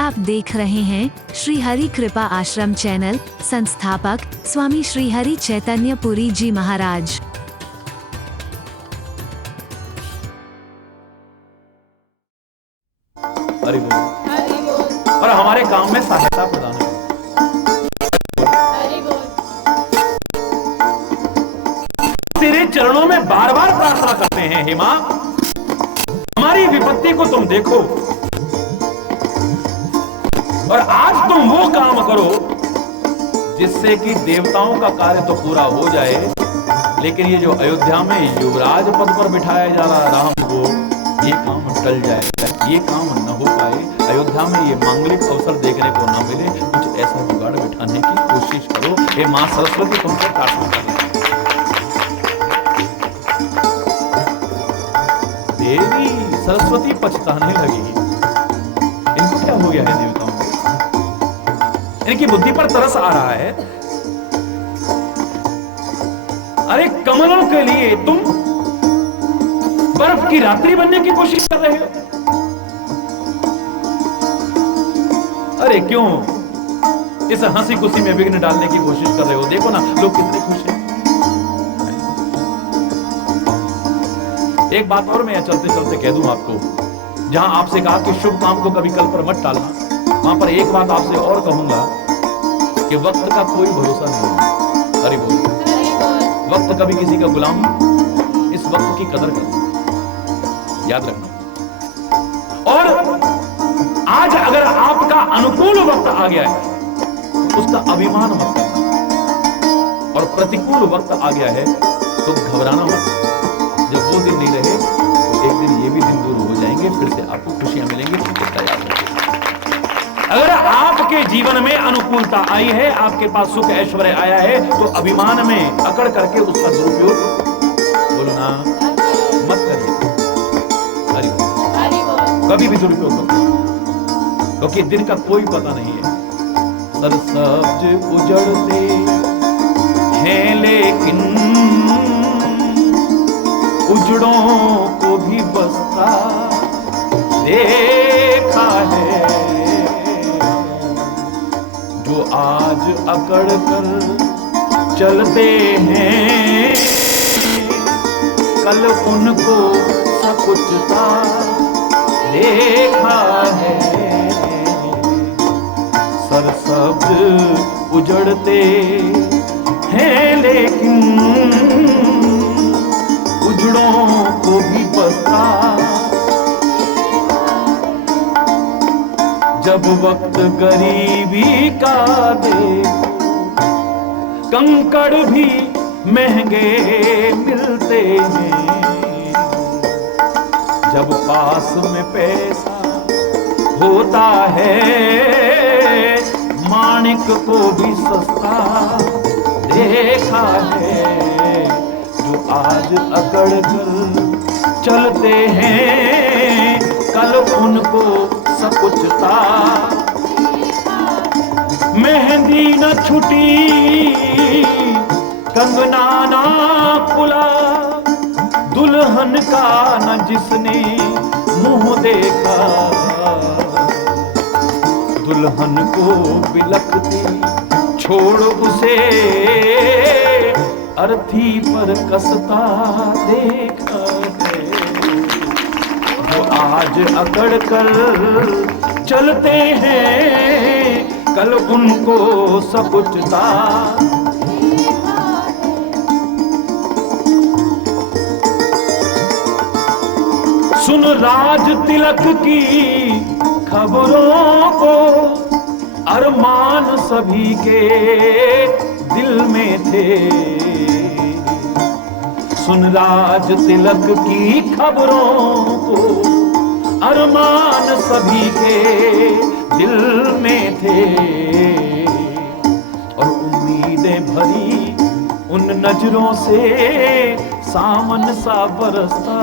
आप देख रहे हैं श्री हरि कृपा आश्रम चैनल। संस्थापक स्वामी श्री हरि चैतन्य पुरी जी महाराज। हरि बोल। और हमारे काम में सहायता प्रदान करें। तेरे चरणों में बार बार प्रार्थना करते हैं, हे मां, हमारी विपत्ति को तुम देखो और आज तुम वो काम करो जिससे कि देवताओं का कार्य तो पूरा हो जाए, लेकिन ये जो अयोध्या में युवराज पद पर बिठाया जा रहा राम को, ये काम टल जाए, ये काम न हो पाए, अयोध्या में ये मांगलिक अवसर देखने को न मिले, कुछ ऐसा जुगाड़ बिठाने की कोशिश करो। हे मां सरस्वती तुमसे प्रार्थना करें। देवी सरस्वती पछताने लगी, इनको क्या हो गया है देवताओं को? इनकी बुद्धि पर तरस आ रहा है। अरे कमलों के लिए तुम बर्फ की रात्रि बनने की कोशिश कर रहे हो। अरे क्यों इस हंसी खुशी में विघ्न डालने की कोशिश कर रहे हो? देखो ना लोग कितने खुश हैं। एक बात और मैं चलते चलते कह दूं आपको, जहां आपसे कहा कि शुभ काम को कभी कल पर मत टालना, वहां पर एक बात आपसे और कहूंगा कि वक्त का कोई भरोसा नहीं है। हरि बोल। वक्त कभी किसी का गुलाम, इस वक्त की कदर करो, याद रखना। और आज अगर आपका अनुकूल वक्त आ गया है तो उसका अभिमान मत करना, और प्रतिकूल वक्त आ गया है तो घबराना मत। जब वो दिन नहीं रहे तो एक दिन ये भी दिन दूर हो जाएंगे, फिर से आपको खुशियां मिलेंगी। चिंता याद रखिए। अगर आपके जीवन में अनुकूलता आई है, आपके पास सुख ऐश्वर्य आया है, तो अभिमान में अकड़ करके उसका दुरुपयोग बोलो ना मत करिए। कभी भी दुरुपयोग मत करिए, क्योंकि दिन का कोई पता नहीं है। सरसब्ज उजड़ते हैं लेकिन उजड़ों को भी बसता देखा है। जो आज अकड़ कर चलते हैं, कल उनको सकुचता देखा है। सरसब्ज उजड़ते हैं लेकिन उजड़ों को भी बसता। जब वक्त गरीबी का देखो, कंकड़ भी महंगे मिलते हैं। जब पास में पैसा होता है, माणिक को भी सस्ता देखा है। जो आज अकड़ कर चलते हैं, कल उनको सकुचता। मेहंदी न छुटी, कंगना ना खुला, दुल्हन का न जिसने मुंह देखा। दुल्हन को बिलखती छोड़ उसे, अर्थी पर कसता देखा है। जो आज अकड़ कर चलते हैं, कल उनको सकुचता। सुन राज तिलक की खबरों को, अरमान सभी के दिल में थे। सुन राज तिलक की खबरों को, अरमान सभी के दिल में थे। और उम्मीदें भरी उन नजरों से सावन सा बरसता।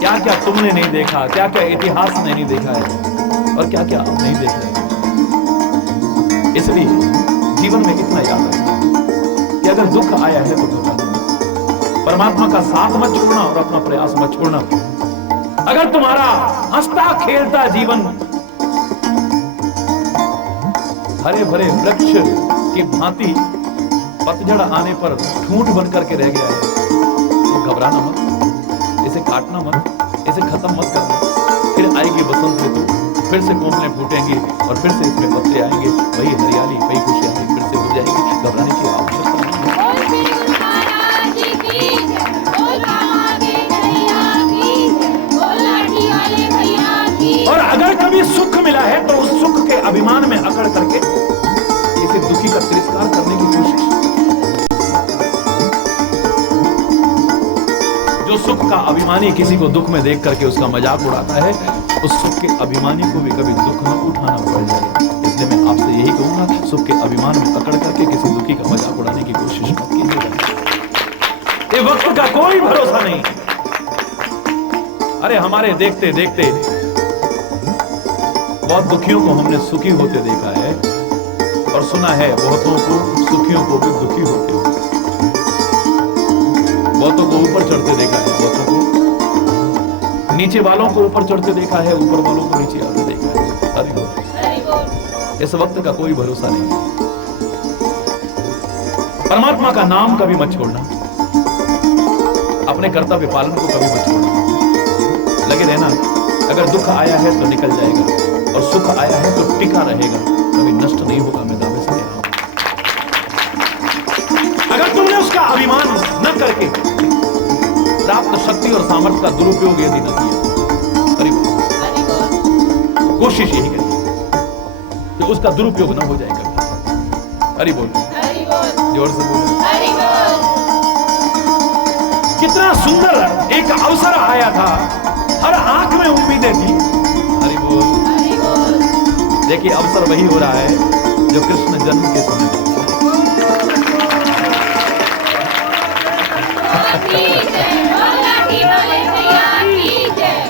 क्या क्या तुमने नहीं देखा, क्या क्या इतिहास ने नहीं देखा है, और क्या क्या आप नहीं देख रहे। इसलिए जीवन में इतना याद रखना कि अगर दुख आया है तो घबराना, परमात्मा का साथ मत छोड़ना और अपना प्रयास मत छोड़ना। अगर तुम्हारा हंसता खेलता जीवन हरे भरे वृक्ष की भांति पतझड़ आने पर ठूंठ बनकर के रह गया है, तो घबराना मत, इसे काटना मत, इसे खत्म मत करना। फिर आएगी बसंत ऋतु, फिर से कोमलें फूटेंगी और फिर से इसमें पत्ते आएंगे, वही हरियाली, वही खुशियाली फिर से हो जाएगी। घबराने की आवश्यकता नहीं। और अगर कभी सुख मिला है तो उस सुख के अभिमान में अकड़ करके इसे दुखी का तिरस्कार करने की कोशिश। जो सुख का अभिमानी किसी को दुख में देख करके उसका मजाक उड़ाता है, उस सुख के अभिमानी को भी कभी दुख न उठाना पड़ जाए। इसलिए मैं आपसे यही कहूंगा, सुख के अभिमान में अकड़ करके किसी दुखी का मजाक उड़ाने की कोशिश मत कीजिएगा। ये वक्त का कोई भरोसा नहीं। अरे हमारे देखते देखते बहुत दुखियों को हमने सुखी होते देखा है और सुना है बहुतों को सुखियों को भी दुखी होते हुए, बहुतों को ऊपर चढ़ते देखा है, बहुतों को नीचे वालों को ऊपर चढ़ते देखा है, ऊपर वालों को नीचे आते देखा है। अरे इस वक्त का कोई भरोसा नहीं। परमात्मा का नाम कभी मत छोड़ना, अपने कर्तव्य पालन को कभी मत छोड़ना, लगे रहना। अगर दुख आया है तो निकल जाएगा और सुख आया है तो टिका रहेगा, कभी नष्ट नहीं होगा। मैं दावे से कह रहा हूं, अगर तुमने उसका अभिमान न करके प्राप्त शक्ति और सामर्थ्य का दुरुपयोग यदि न किया, कोशिश यही करिए कि उसका दुरुपयोग न हो जाए कभी। हरि बोल, जोर से बोलो। कितना सुंदर एक अवसर आया था, हर आंख में उम्मीदें थी। हरि बोल। देखिए अवसर वही हो रहा है जो कृष्ण जन्म के समय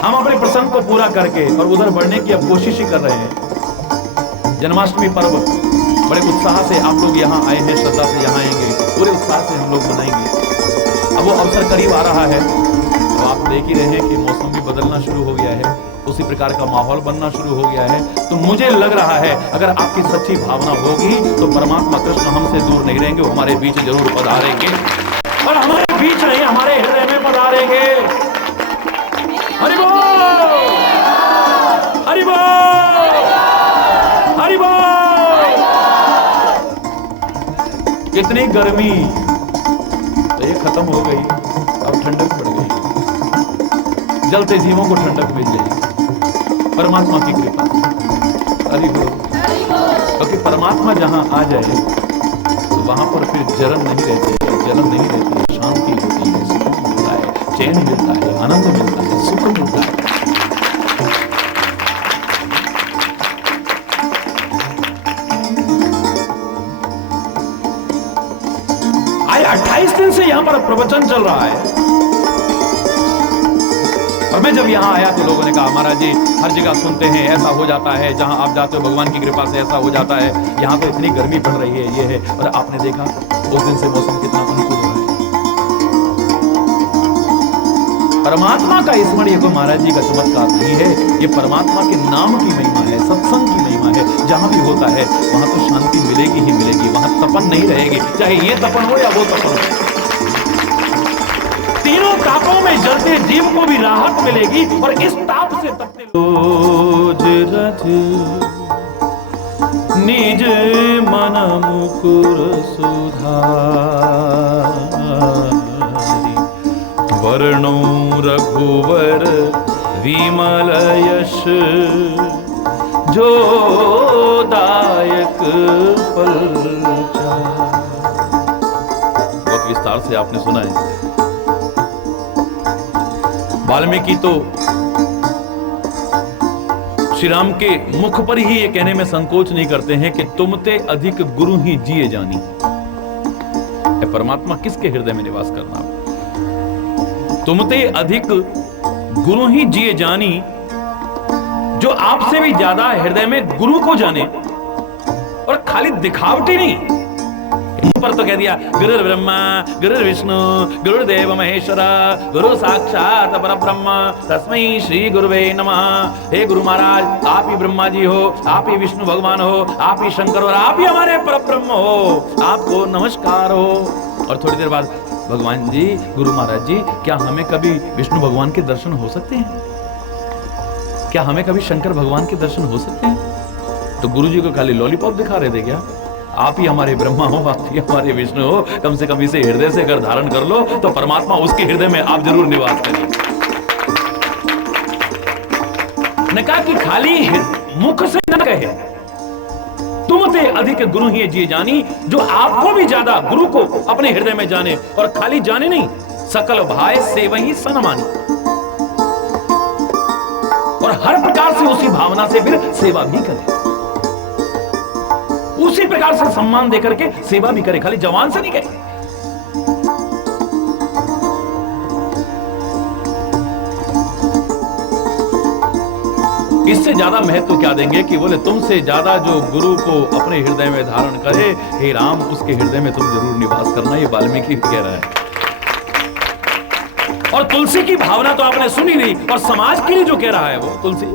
हम अपने प्रसंग को पूरा करके और उधर बढ़ने की अब कोशिश ही कर रहे हैं। जन्माष्टमी पर्व बड़े उत्साह से आप लोग यहाँ आए हैं, श्रद्धा से यहाँ आएंगे, पूरे उत्साह से हम लोग मनाएंगे। अब वो अवसर करीब आ रहा है, तो आप देख ही रहे हैं कि मौसम भी बदलना शुरू हो गया है, उसी प्रकार का माहौल बनना शुरू हो गया है। तो मुझे लग रहा है अगर आपकी सच्ची भावना होगी तो परमात्मा कृष्ण हमसे दूर नहीं रहेंगे, वो हमारे बीच जरूर पधारेंगे और हमारे बीच नहीं, हमारे हृदय में पधारेंगे। हरि बोल, हरि बोल, हरि बोल। कितनी गर्मी तो ये खत्म हो गई, अब ठंडक पड़ गई, जलते जीवों को ठंडक मिल जाएगी परमात्मा की कृपा। हरि बोल। क्योंकि परमात्मा जहां आ जाए तो वहां पर फिर जलन नहीं रहती, जलन नहीं रहती, शांति होती है, सुकून मिलता है, चैन मिलता है, आनंद मिलता है, सुख मिलता है। आज 28 दिन से यहां पर प्रवचन चल रहा है और मैं जब यहाँ आया तो लोगों ने कहा महाराज जी हर जगह सुनते हैं ऐसा हो जाता है, जहाँ आप जाते हो भगवान की कृपा से ऐसा हो जाता है, यहाँ तो इतनी गर्मी पड़ रही है, ये है। और आपने देखा उस दिन से मौसम कितना अनुकूल हो रहा है। परमात्मा का स्मरण ये कोई महाराज जी का चमत्कार नहीं है, ये परमात्मा के नाम की महिमा है, सत्संग की महिमा है। जहां भी होता है वहां तो शांति मिलेगी ही मिलेगी, वहां तपन नहीं रहेगी, चाहे ये तपन हो या वो तपन हो। तीनों तापों में जलते जीव को भी राहत मिलेगी और इस ताप से तपते रोज रथ निज मन मुकुर सुधारी, वर्णो रघुवर विमल यश, जो दायक फलचारि। बहुत विस्तार से आपने सुना है। वाल्मीकि तो श्री राम के मुख पर ही ये कहने में संकोच नहीं करते हैं कि तुमते अधिक गुरु ही जिए जानी। परमात्मा किसके हृदय में निवास करना, तुमते अधिक गुरु ही जिए जानी, जो आपसे भी ज्यादा हृदय में गुरु को जाने। और खाली दिखावटी नहीं, मुंह पर तो कह दिया गुरुर् ब्रह्मा गुरुर् विष्णु गुरुर्देव महेश्वर गुरु साक्षात परब्रह्म तस्मै श्री गुरुवे नमः। हे गुरु महाराज, आप ही ब्रह्मा जी हो, आप ही विष्णु भगवान हो, आप ही शंकर और आप ही हमारे परब्रह्म हो, आपको नमस्कार हो। और थोड़ी देर बाद भगवान जी, गुरु महाराज जी, क्या हमें कभी विष्णु भगवान के दर्शन हो सकते हैं? क्या हमें कभी शंकर भगवान के दर्शन हो सकते हैं? तो गुरु जी को खाली लॉलीपॉप दिखा रहे थे क्या? आप ही हमारे ब्रह्मा हो, आप ही हमारे विष्णु हो, कम से कम इसे हृदय से अगर धारण कर लो तो परमात्मा उसके हृदय में आप जरूर निवास करें। ने कहा कि खाली मुख से न कहे, तुम ते अधिक गुरु ही जी जानी, जो आपको भी ज्यादा गुरु को अपने हृदय में जाने, और खाली जाने नहीं, सकल भाई सेवहि सनमानी, और हर प्रकार से उसी भावना से फिर सेवा भी करे, उसी प्रकार से सम्मान देकर के सेवा भी करे, खाली जवान से नहीं कहे। इससे ज्यादा महत्व क्या देंगे कि बोले तुमसे ज्यादा जो गुरु को अपने हृदय में धारण करे, हे राम, उसके हृदय में तुम जरूर निवास करना। ये वाल्मीकि कह रहा है। और तुलसी की भावना तो आपने सुनी नहीं, और समाज के लिए जो कह रहा है वो तुलसी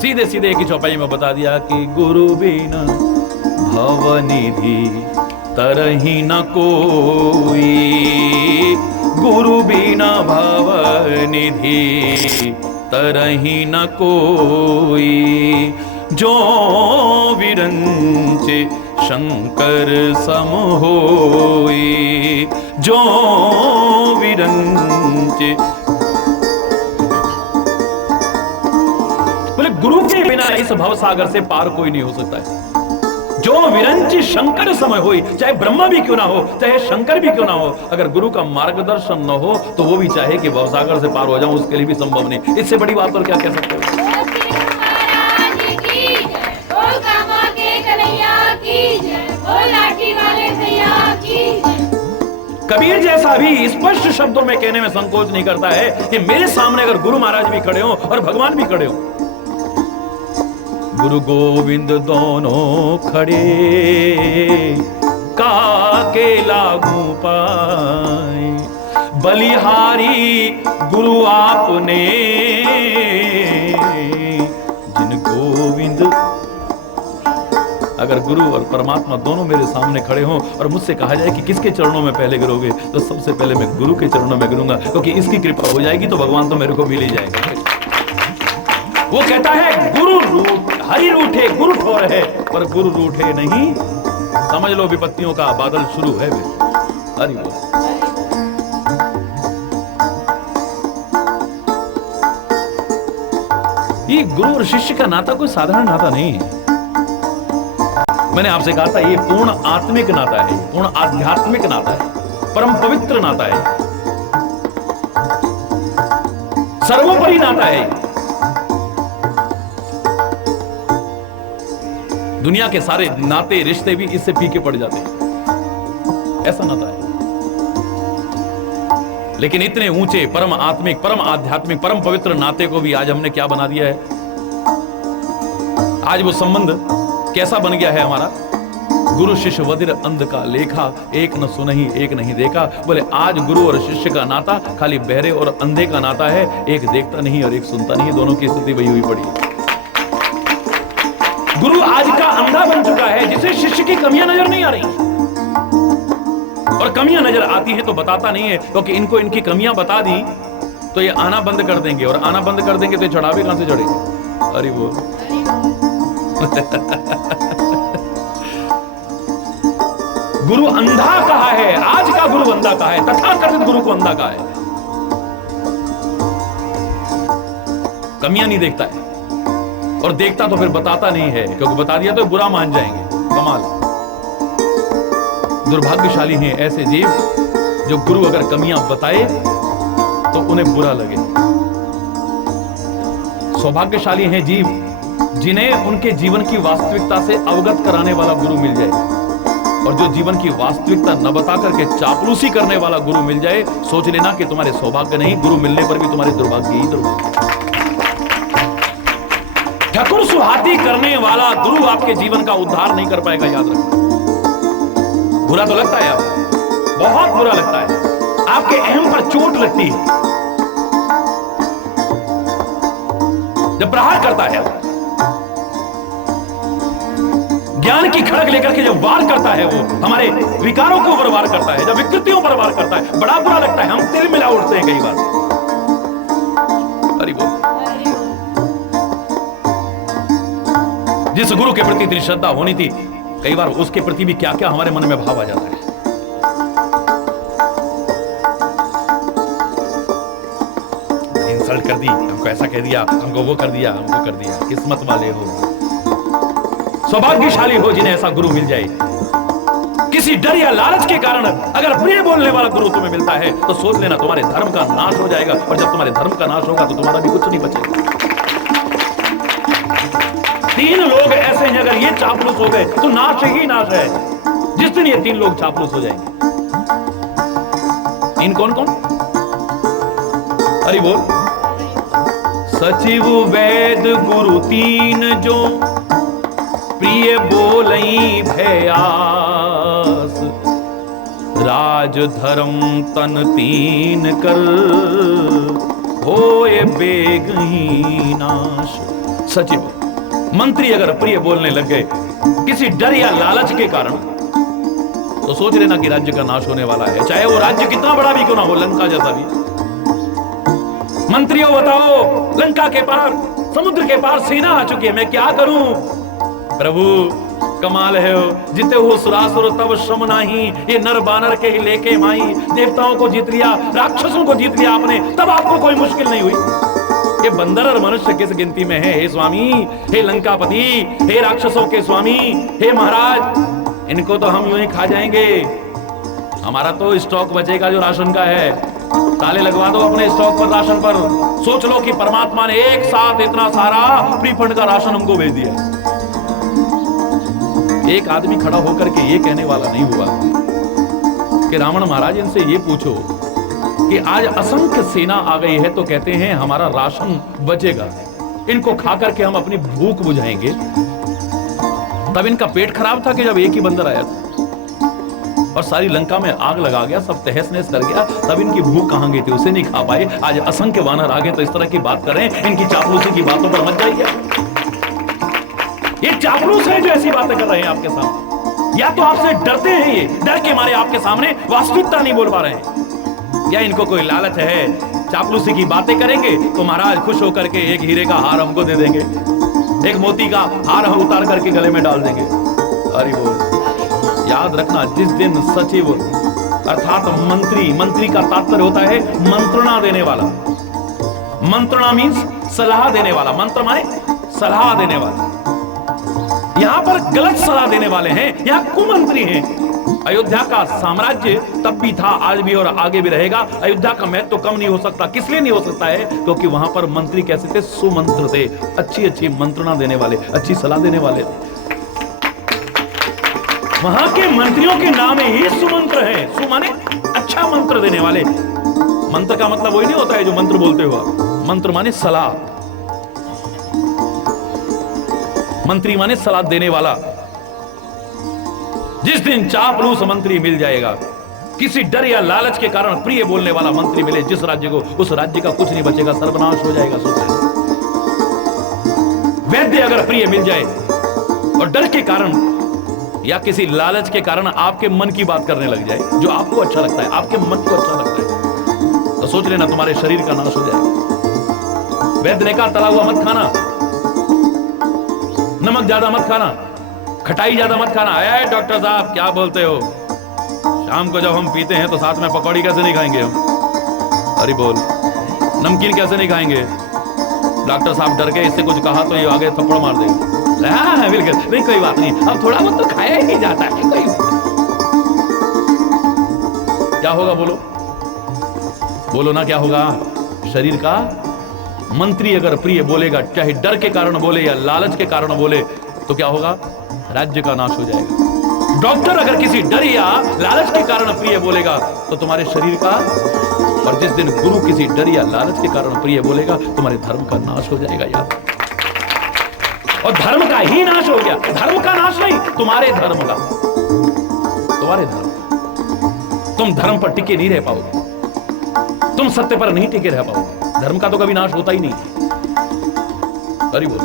सीधे सीधे एक ही चौपाई में बता दिया कि गुरु बिना भवनिधि तरही न कोई, गुरु बिना भवनिधि तरही न कोई, जो विरंचे शंकर सम होई, जो विरंचे। बोले गुरु के बिना इस भव सागर से पार कोई नहीं हो सकता है। जो विरंच शंकर समय होई, चाहे ब्रह्मा भी क्यों ना हो, चाहे शंकर भी क्यों ना हो, अगर गुरु का मार्गदर्शन न हो तो वो भी चाहे कि भवसागर से पार हो जाऊं, उसके लिए भी संभव नहीं। इससे बड़ी बात और क्या कह सकते हो? कबीर जैसा भी स्पष्ट शब्दों में कहने में संकोच नहीं करता है कि मेरे सामने अगर गुरु महाराज भी खड़े हो और भगवान भी खड़े हो, गुरु गोविंद दोनों खड़े काके लागू पाए, बलिहारी गुरु आपने जिन गोविंद। अगर गुरु और परमात्मा दोनों मेरे सामने खड़े हों और मुझसे कहा जाए कि किसके चरणों में पहले गिरोगे, तो सबसे पहले मैं गुरु के चरणों में गिरूंगा, क्योंकि इसकी कृपा हो जाएगी तो भगवान तो मेरे को मिल ही जाएगा। वो कहता है गुरु रूठ हरि रूठे गुरु ठोर है, पर गुरु रूठे नहीं। समझ लो विपत्तियों का बादल शुरू है। हरि बोल। ये गुरु और शिष्य का नाता कोई साधारण नाता नहीं है। मैंने आपसे कहा था ये पूर्ण आत्मिक नाता है, पूर्ण आध्यात्मिक नाता है, परम पवित्र नाता है, सर्वोपरि नाता है। दुनिया के सारे नाते रिश्ते भी इससे फीके पड़ जाते हैं, ऐसा नाता है। लेकिन इतने ऊंचे परम आत्मिक, परम आध्यात्मिक, परम पवित्र नाते को भी आज हमने क्या बना दिया है? आज वो संबंध कैसा बन गया है हमारा? गुरु शिष्य वदिर अंध का लेखा, एक न सुनहि एक नहीं देखा। बोले आज गुरु और शिष्य का नाता खाली बहरे और अंधे का नाता है, एक देखता नहीं और एक सुनता नहीं, दोनों की स्थिति वही हुई पड़ी है। गुरु आज का अंधा बन चुका है, जिसे शिष्य की कमियां नजर नहीं आ रही, और कमियां नजर आती हैं तो बताता नहीं है, क्योंकि इनको इनकी कमियां बता दी तो ये आना बंद कर देंगे, और आना बंद कर देंगे तो ये चढ़ावे कहां से चढ़ेंगे? अरे वो गुरु अंधा कहा है, आज का गुरु अंधा कहा है, तथाकथित गुरु को अंधा कहा है। कमियां नहीं देखता है, और देखता तो फिर बताता नहीं है, क्योंकि बता दिया तो बुरा मान जाएंगे। कमाल। दुर्भाग्यशाली हैं ऐसे जीव जो गुरु अगर कमियां बताए तो उन्हें बुरा लगे। सौभाग्यशाली हैं जीव जिन्हें उनके जीवन की वास्तविकता से अवगत कराने वाला गुरु मिल जाए, और जो जीवन की वास्तविकता न बता करके चापलूसी करने वाला गुरु मिल जाए, सोच लेना कि तुम्हारे सौभाग्य नहीं, गुरु मिलने पर भी तुम्हारे दुर्भाग्य ही दुर्भाग्य। ठकुर सुहाती करने वाला गुरु आपके जीवन का उद्धार नहीं कर पाएगा, याद रखना। बुरा तो लगता है आपको, बहुत बुरा लगता है, आपके अहम पर चोट लगती है जब प्रहार करता है, ज्ञान की खड़ग लेकर के जब वार करता है, वो हमारे विकारों के ऊपर वार करता है, जब विकृतियों पर वार करता है, बड़ा बुरा लगता है, हम तिल मिला उठते हैं कई बार। हरि बोल। जिस गुरु के प्रति इतनी श्रद्धा होनी थी, कई बार उसके प्रति भी क्या क्या हमारे मन में भाव आ जाता है। इंसल्ट कर दी, हमको ऐसा कह दिया, हमको वो कर दिया, हमको कर दिया। किस्मत वाले हो, सौभाग्यशाली हो जिन्हें ऐसा गुरु मिल जाए। किसी डर या लालच के कारण अगर प्रिय बोलने वाला गुरु तुम्हें मिलता है तो सोच लेना तुम्हारे धर्म का नाश हो जाएगा, और जब तुम्हारे धर्म का नाश होगा तो तुम्हारा भी कुछ नहीं बचेगा। 3 लोग ऐसे हैं, अगर ये चापलूस हो गए तो नाश ही नाश है। जिस दिन ये 3 लोग चापलूस हो जाएंगे, इन कौन कौन? हरि बोल। सचिव वैद गुरु 3 जो प्रिय बोलई भयास, राज धर्म तन 3 कर होए बेगही नाश। सचिव मंत्री अगर प्रिय बोलने लग गए किसी डर या लालच के कारण, तो सोच लेना कि राज्य का नाश होने वाला है, चाहे वो राज्य कितना बड़ा भी क्यों ना हो, लंका जैसा भी। मंत्रियों बताओ, लंका के पार, समुद्र के पार सेना आ चुकी है, मैं क्या करूं? प्रभु कमाल है, जिते हो सुरासुर तब श्रम नाही, ये नर बानर के ही लेके माई। देवताओं को जीत लिया, राक्षसों को जीत लिया आपने, तब आपको कोई मुश्किल नहीं हुई। ये बंदर और मनुष्य किस गिनती में है? हे स्वामी, हे लंकापति, हे राक्षसों के स्वामी, हे महाराज, इनको तो हम यूं ही खा जाएंगे। हमारा तो स्टॉक बचेगा जो राशन का है, ताले लगवा दो अपने स्टॉक पर, राशन पर। सोच लो कि परमात्मा ने एक साथ इतना सारा फ्री फंड का राशन हमको भेज दिया। एक आदमी खड़ा होकर के ये कहने वाला नहीं हुआ कि रावण महाराज इनसे ये पूछो कि आज असंख्य सेना आ गई है तो कहते हैं हमारा राशन बचेगा, इनको खा करके हम अपनी भूख बुझाएंगे। तब इनका पेट खराब था कि जब एक ही बंदर आया था और सारी लंका में आग लगा गया, सब तहस नहस कर गया, तब इनकी भूख कहां गई थी? उसे नहीं खा पाए। आज असंख्य वानर आ गए तो इस तरह की बात करें, इनकी चापलूसी की बातों पर मत जाइए। ये चापलूस है जो ऐसी बातें कर रहे हैं आपके सामने, या तो आपसे डरते हैं, ये डर के मारे आपके सामने वास्तविकता नहीं बोल पा रहे हैं, या इनको कोई लालच है, चापलूसी की बातें करेंगे तो महाराज खुश होकर के एक हीरे का हार हमको दे देंगे, एक मोती का हार हम उतार करके गले में डाल देंगे। हरि बोल। याद रखना, जिस दिन सचिव अर्थात मंत्री, मंत्री का तात्पर्य होता है मंत्रणा देने वाला। मंत्रणा मीन्स सलाह देने वाला, मंत्र माने सलाह देने वाला। यहां पर गलत सलाह देने वाले हैं, यहां कुमंत्री हैं। अयोध्या का साम्राज्य तब भी था, आज भी और आगे भी रहेगा। अयोध्या का महत्व तो कम नहीं हो सकता। किस लिए नहीं हो सकता है? क्योंकि वहां पर मंत्री कैसे थे? सुमंत्र थे, अच्छी अच्छी मंत्रणा देने वाले, अच्छी सलाह देने वाले। वहां के मंत्रियों के नाम ही सुमंत्र है। सु माने अच्छा मंत्र देने वाले। मंत्र का मतलब वही नहीं होता है जो मंत्र बोलते हो आप। मंत्र माने सलाह, मंत्री माने सलाह देने वाला। जिस दिन चापलूस मंत्री मिल जाएगा, किसी डर या लालच के कारण प्रिय बोलने वाला मंत्री मिले जिस राज्य को, उस राज्य का कुछ नहीं बचेगा, सर्वनाश हो जाएगा। सोचें, वैद्य अगर प्रिय मिल जाए और डर के कारण या किसी लालच के कारण आपके मन की बात करने लग जाए, जो आपको अच्छा लगता है, आपके मन को अच्छा लगता है, तो सोच लेना तुम्हारे शरीर का नाश हो जाएगा। वैद्य ने कहा तला हुआ मत खाना, नमक ज्यादा मत खाना, खटाई ज्यादा मत खाना। आया डॉक्टर साहब क्या बोलते हो? शाम को जब हम पीते हैं तो साथ में पकौड़ी कैसे नहीं खाएंगे हम? अरे बोल। नमकीन कैसे नहीं खाएंगे? डॉक्टर साहब डर के, इससे कुछ कहा तो ये आगे थप्पड़ मार देगा। हाँ बिल्कुल नहीं, कोई बात नहीं, अब थोड़ा बहुत तो खाया ही जाता है, कोई क्या होगा? बोलो बोलो ना, क्या होगा? शरीर का मंत्री अगर प्रिय बोलेगा, चाहे डर के कारण बोले या लालच के कारण बोले, तो क्या होगा? राज्य का नाश हो जाएगा। डॉक्टर अगर किसी डर या लालच के कारण प्रिय बोलेगा तो तुम्हारे शरीर का, और जिस दिन गुरु किसी डर या लालच के कारण प्रिय बोलेगा, तुम्हारे धर्म का नाश हो जाएगा। याद, और धर्म का ही नाश हो गया, धर्म का नाश नहीं, तुम्हारे धर्म का, तुम्हारे धर्म तुम धर्म पर टिके नहीं रह पाओगे, तुम सत्य पर नहीं टिके रह पाओगे। धर्म का तो कभी नाश होता ही नहीं है। हरि बोल।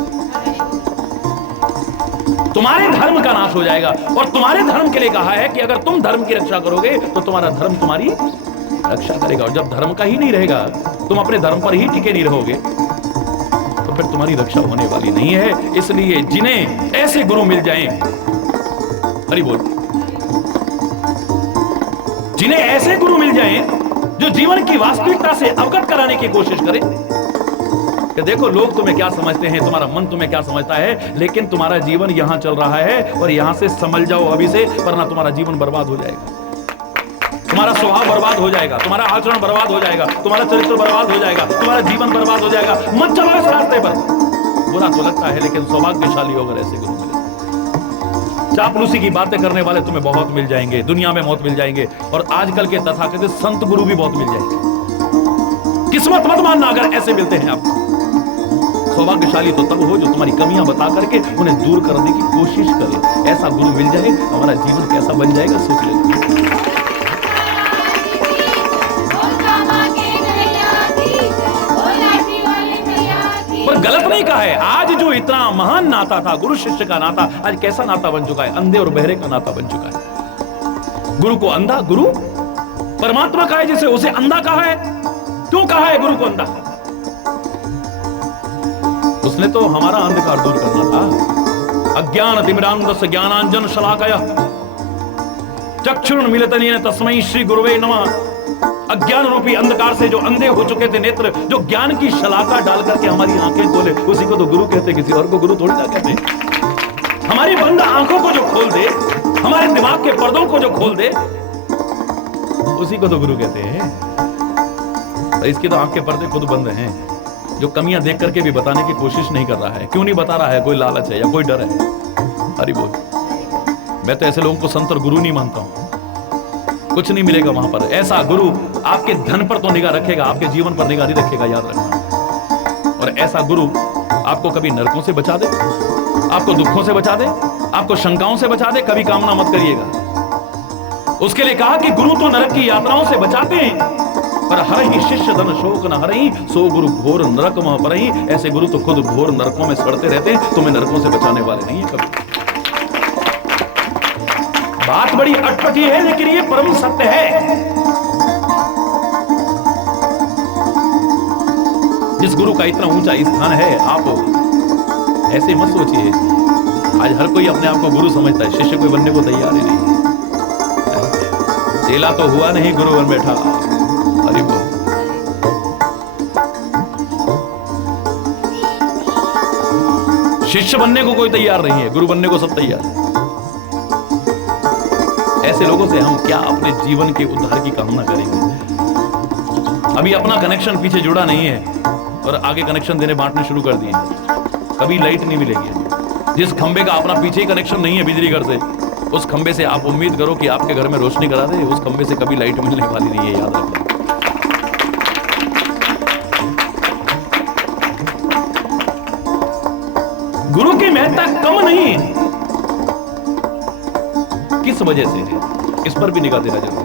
तुम्हारे धर्म का नाश हो जाएगा, और तुम्हारे धर्म के लिए कहा है कि अगर तुम धर्म की रक्षा करोगे तो तुम्हारा धर्म तुम्हारी रक्षा करेगा। और जब धर्म का ही नहीं रहेगा, तुम अपने धर्म पर ही टिके नहीं रहोगे, तो फिर तुम्हारी रक्षा होने वाली नहीं है। इसलिए जिन्हें ऐसे गुरु मिल जाएं, हरि बोल, जिन्हें ऐसे गुरु मिल जाएं जो जीवन की वास्तविकता से अवगत कराने की कोशिश करें कि देखो लोग तुम्हें क्या समझते हैं, तुम्हारा मन तुम्हें क्या समझता है, लेकिन तुम्हारा जीवन यहां चल रहा है और यहां से समझ जाओ अभी से, वरना तुम्हारा जीवन बर्बाद हो जाएगा, तुम्हारा स्वभाव बर्बाद हो जाएगा, तुम्हारा आचरण बर्बाद हो जाएगा, तुम्हारा चरित्र बर्बाद हो जाएगा, तुम्हारा जीवन बर्बाद हो जाएगा। मत चलो इस रास्ते पर। बुरा तो लगता है, लेकिन सौभाग्यशाली होकर ऐसे गुरु मिले। चापलूसी की बातें करने वाले तुम्हें बहुत मिल जाएंगे, दुनिया में बहुत मिल जाएंगे, और आजकल के तथाकथित संत गुरु भी बहुत मिल जाएंगे। किस्मत मत मानना अगर ऐसे मिलते हैं आपको। सौभाग्यशाली तो तब हो जो तुम्हारी कमियां बता करके उन्हें दूर करने की कोशिश करे। ऐसा गुरु मिल जाए, हमारा जीवन कैसा बन जाएगा सोच ले। पर गलत नहीं कहा है। आज जो इतना महान नाता था, गुरु शिष्य का नाता, आज कैसा नाता बन चुका है? अंधे और बहरे का नाता बन चुका है। गुरु को अंधा, गुरु परमात्मा का है जिसे उसे अंधा कहा है। क्यों कहा है गुरु को अंधा? उसने तो हमारा अंधकार दूर करना था। अज्ञान तिमिरांधस्य ज्ञानांजन शलाकया चक्षुरुन्मीलितं तस्मै श्री गुरुवे नमः। अज्ञान रूपी अंधकार से जो अंधे हो चुके थे नेत्र, जो ज्ञान की शलाका डाल करके हमारी आंखें खोले, उसी को तो गुरु कहते, किसी और को गुरु थोड़ी ना कहते। हमारी बंद आंखों को जो खोल दे, हमारे दिमाग के पर्दों को जो खोल दे, उसी को तो गुरु कहते हैं। तो इसकी तो आंख के पर्दे खुद बंद हैं। जो कमियां देख करके भी बताने की कोशिश नहीं कर रहा है। क्यों नहीं बता रहा है? कोई लालच है या कोई डर है? हरि बोल। मैं तो ऐसे लोगों को संत और गुरु नहीं मानता हूं। कुछ नहीं मिलेगा वहां पर। ऐसा गुरु आपके धन पर तो निगाह रखेगा, आपके जीवन पर निगाह नहीं रखेगा, याद रखना। और ऐसा गुरु आपको कभी नरकों से बचा दे, आपको दुखों से बचा दे, आपको शंकाओं से बचा दे, कभी कामना मत करिएगा। उसके लिए कहा कि गुरु तो नरक की यात्राओं से बचाते हैं, पर हर ही शिष्य धन शोक न हरहि, सो गुरु घोर नरक में परहि। ऐसे गुरु तो खुद घोर नरकों में सड़ते रहते हैं, तुम्हें नरकों से बचाने वाले नहीं है कभी। बात बड़ी अटपटी है, लेकिन ये परम सत्य है। जिस गुरु का इतना ऊंचा स्थान है, आप ऐसे मत सोचिए। आज हर कोई अपने आप को गुरु समझता है, शिष्य कोई बनने को तैयार ही नहीं। चेला तो हुआ नहीं, गुरु बन बैठा। हरि बोल। शिष्य बनने को कोई तैयार नहीं है, गुरु बनने को सब तैयार है। ऐसे लोगों से हम क्या अपने जीवन के उद्धार की कामना करेंगे? अभी अपना कनेक्शन पीछे जुड़ा नहीं है और आगे कनेक्शन देने बांटने शुरू कर दिए। कभी लाइट नहीं मिलेगी। जिस खंबे का अपना पीछे ही कनेक्शन नहीं है बिजली घर से, उस खंबे से आप उम्मीद करो कि आपके घर में रोशनी करा दे, उस खंबे से कभी लाइट मिलने वाली नहीं है, याद रखो। गुरु की महत्ता कम नहीं है। किस वजह से है, इस पर भी निगाह देना जरूरी है।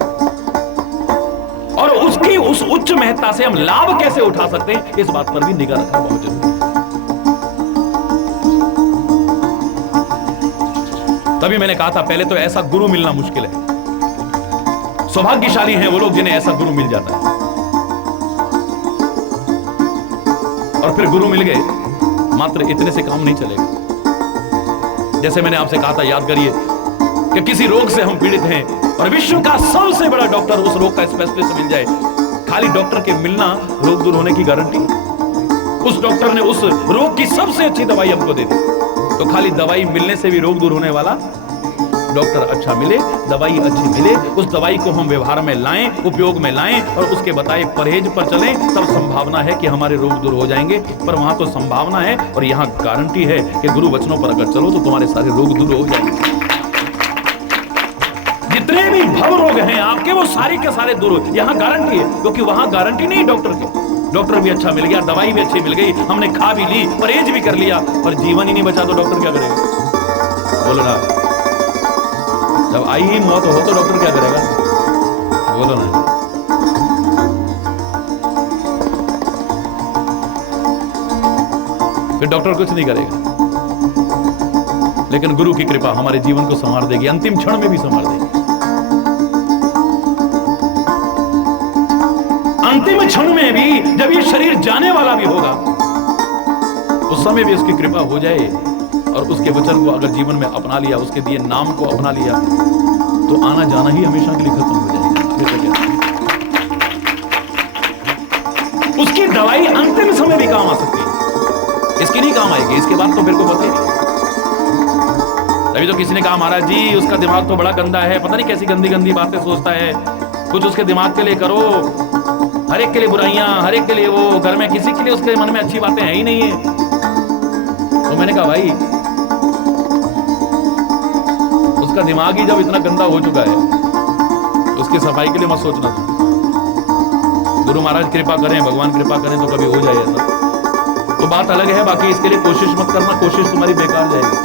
और उसकी उस उच्च महत्ता से हम लाभ कैसे उठा सकते हैं, इस बात पर भी निगाह रखना बहुत जरूरी है। तभी मैंने कहा था, पहले तो ऐसा गुरु मिलना मुश्किल है। सौभाग्यशाली हैं वो लोग जिन्हें ऐसा गुरु मिल जाता है। और फिर गुरु मिल गए, मात्र इतने से काम नहीं चलेगा। जैसे मैंने आपसे कहा था, याद करिए कि किसी रोग से हम पीड़ित हैं और विश्व का सबसे बड़ा डॉक्टर उस रोग का स्पेशलिस्ट मिल जाए, खाली डॉक्टर के मिलना रोग दूर होने की गारंटी? उस डॉक्टर ने उस रोग की सबसे अच्छी दवाई हमको दे दी, तो खाली दवाई मिलने से भी रोग दूर होने वाला? डॉक्टर अच्छा मिले, दवाई अच्छी मिले, उस दवाई को हम व्यवहार में लाएं, उपयोग में लाएं और उसके बताए परहेज पर चलें, तब संभावना है कि हमारे रोग दूर हो जाएंगे। पर वहां तो संभावना है और यहां गारंटी है कि गुरु वचनों पर अगर चलो तो तुम्हारे सारे रोग दूर हो जाएंगे। जितने भी भव रोग हैं आपके, वो सारे के सारे दूर हो, यहां गारंटी है। क्योंकि वहां गारंटी नहीं डॉक्टर की। डॉक्टर भी अच्छा मिल गया, दवाई भी अच्छी मिल गई, हमने खा भी ली, परहेज भी कर लिया, पर जीवन ही नहीं बचा तो डॉक्टर क्या करेगा? बोलो ना। जब आई ही मौत हो तो डॉक्टर क्या करेगा? बोलो ना। फिर डॉक्टर कुछ नहीं करेगा, लेकिन गुरु की कृपा हमारे जीवन को संवार देगी, अंतिम क्षण में भी संवार देगी। अंतिम क्षण में भी, जब ये शरीर जाने वाला भी होगा, उस समय भी उसकी कृपा हो जाए और उसके वचन को अगर जीवन में अपना लिया, उसके दिए नाम को अपना लिया, तो आना जाना ही हमेशा के लिए खत्म हो जाएगा। उसकी दवाई अंतिम समय भी काम आ सकती है, इसकी नहीं काम आएगी, इसके बाद तो मेरे को पता ही नहीं। अभी तो किसी ने कहा महाराज जी उसका दिमाग तो बड़ा गंदा है, पता नहीं कैसी गंदी गंदी बातें सोचता है, कुछ उसके दिमाग के लिए करो। हर एक के लिए बुराइयां, हर एक के लिए वो, घर में किसी के लिए उसके मन में अच्छी बातें हैं ही नहीं है। तो मैंने कहा भाई उसका दिमाग ही जब इतना गंदा हो चुका है, उसकी सफाई के लिए मत सोचना। गुरु महाराज कृपा करें, भगवान कृपा करें तो कभी हो जाए ऐसा, तो बात अलग है। बाकी इसके लिए कोशिश मत करना, कोशिश तुम्हारी बेकार जाएगी।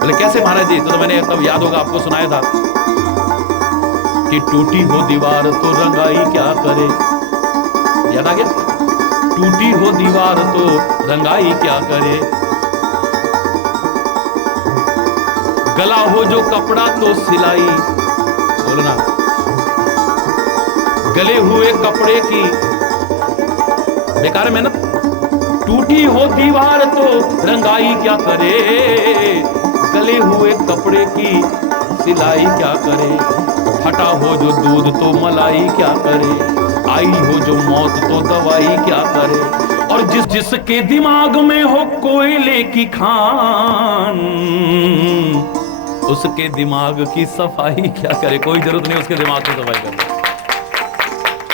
बोले कैसे महाराज जी? तो मैंने तब याद होगा आपको सुनाया था कि टूटी हो दीवार तो रंगाई क्या करे, याद आ गया? टूटी हो दीवार तो रंगाई क्या करे, गला हो जो कपड़ा तो सिलाई, बोलना, गले हुए कपड़े की बेकार मेहनत। टूटी हो दीवार तो रंगाई क्या करे, गले हुए कपड़े की सिलाई क्या करे, फटा हो जो दूध तो मलाई क्या करे, आई हो जो मौत तो दवाई क्या करे, और जिसके दिमाग में हो कोयले की खान, उसके दिमाग की सफाई क्या करे। कोई जरूरत नहीं उसके दिमाग की सफाई करने,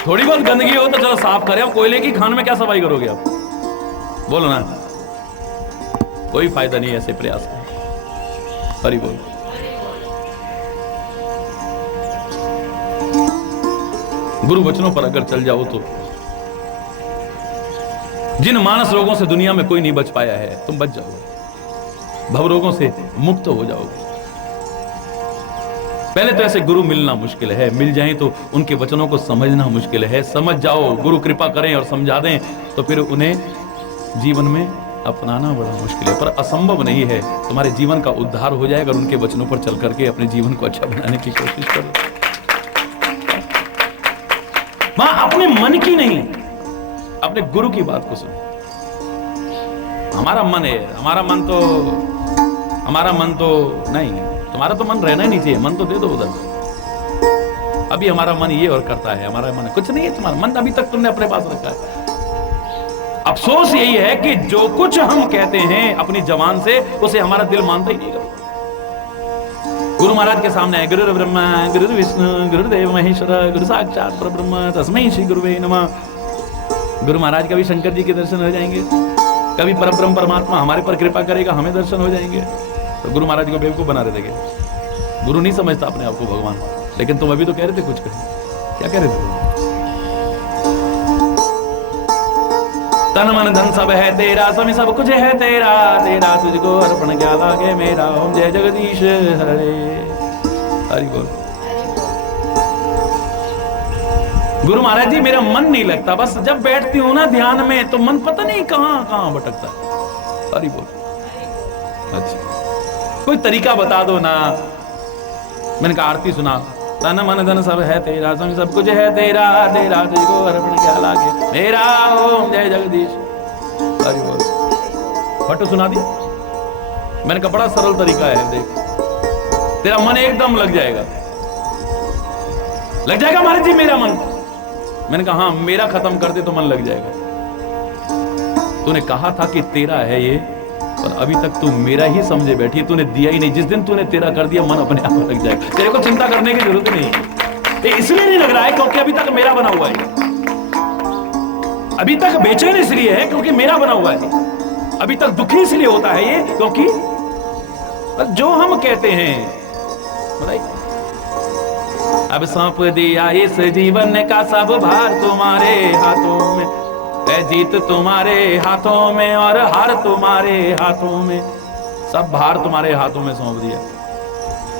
थोड़ी बहुत गंदगी हो तो चलो साफ करें। अब कोयले की खान में क्या सफाई करोगे आप? बोलो ना, कोई फायदा नहीं ऐसे प्रयास का। हरि बोल। गुरु वचनों पर अगर चल जाओ तो जिन मानस रोगों से दुनिया में कोई नहीं बच पाया है, तुम बच जाओगे, भव रोगों से मुक्त हो जाओगे। पहले तो ऐसे गुरु मिलना मुश्किल है, मिल जाएं तो उनके वचनों को समझना मुश्किल है। समझ जाओ, गुरु कृपा करें और समझा दें, तो फिर उन्हें जीवन में अपनाना बड़ा मुश्किल है, पर असंभव नहीं है। तुम्हारे जीवन का उद्धार हो जाएगा अगर उनके वचनों पर चल करके अपने जीवन को अच्छा बनाने की कोशिश करो। मां अपने मन की नहीं, अपने गुरु की बात को सुनो। हमारा मन है, हमारा मन तो नहीं, तुम्हारा तो मन रहना ही नहीं चाहिए, मन तो दे दो उधर। अभी हमारा मन ये और करता है, हमारा मन कुछ नहीं है। तुम्हारा मन अभी तक तुमने अपने पास रखा है। अफसोस यही है कि जो कुछ हम कहते हैं अपनी जबान से, उसे हमारा दिल मानता ही नहीं कभी। गुरु महाराज के सामने है गुरु ब्रह्मा गुरु विष्णु गुरुदेव महेश्वर गुरु साक्षात परब्रह्म तस्मै श्री गुरुवे नमः। गुरु महाराज कभी शंकर जी के दर्शन हो जाएंगे, कभी परब्रह्म परमात्मा हमारे पर कृपा करेगा, हमें दर्शन हो जाएंगे। तो गुरु महाराज को बेवकूफ बना रहे थे। गुरु नहीं समझता अपने आप को भगवान, लेकिन तुम अभी तो कह रहे थे कुछ करें। क्या कह रहे थे? तन मन धन सब है तेरा, समय सब कुछ है तेरा, तेरा तुझको अर्पण क्या लागे मेरा। ओम जय जगदीश हरे। हरि बोल। गुरु महाराज जी मेरा मन नहीं लगता, बस जब बैठती हूं ना ध्यान में तो मन पता नहीं कहां कहां भटकता है। हरि बोल। अच्छा कोई तरीका बता दो ना। मैंने कहा आरती सुना, तन मन धन सब है तेरा, सब कुछ है तेरा, तेरा तुझको अर्पण क्या लागे मेरा। ओम जय जगदीश। हरि बोल। फट सुना दी। मैंने कहा बड़ा सरल तरीका है, देख तेरा मन एकदम लग जाएगा। लग जाएगा महाराज जी मेरा मन? मैंने कहा हाँ, मेरा खत्म कर दे तो मन लग जाएगा। तूने कहा था कि तेरा है ये, पर अभी तक तू मेरा ही समझे बैठी, तूने दिया ही नहीं। जिस दिन तूने तेरा कर दिया, मन अपने आप लग जाएगा। तेरे को चिंता करने की जरूरत नहीं। इसलिए नहीं लग रहा है क्योंकि अभी तक मेरा बना हुआ है। अभी तक बेचैन इसलिए है क्योंकि मेरा बना हुआ है। अभी तक दुखी इसलिए होता है ये क्योंकि जो हम कहते हैं, बताइए, अब सौंप दिया इस जीवन का सब भार तुम्हारे हाथों में, जीत तुम्हारे हाथों में और हार तुम्हारे हाथों में। सब भार तुम्हारे हाथों में सौंप दिया।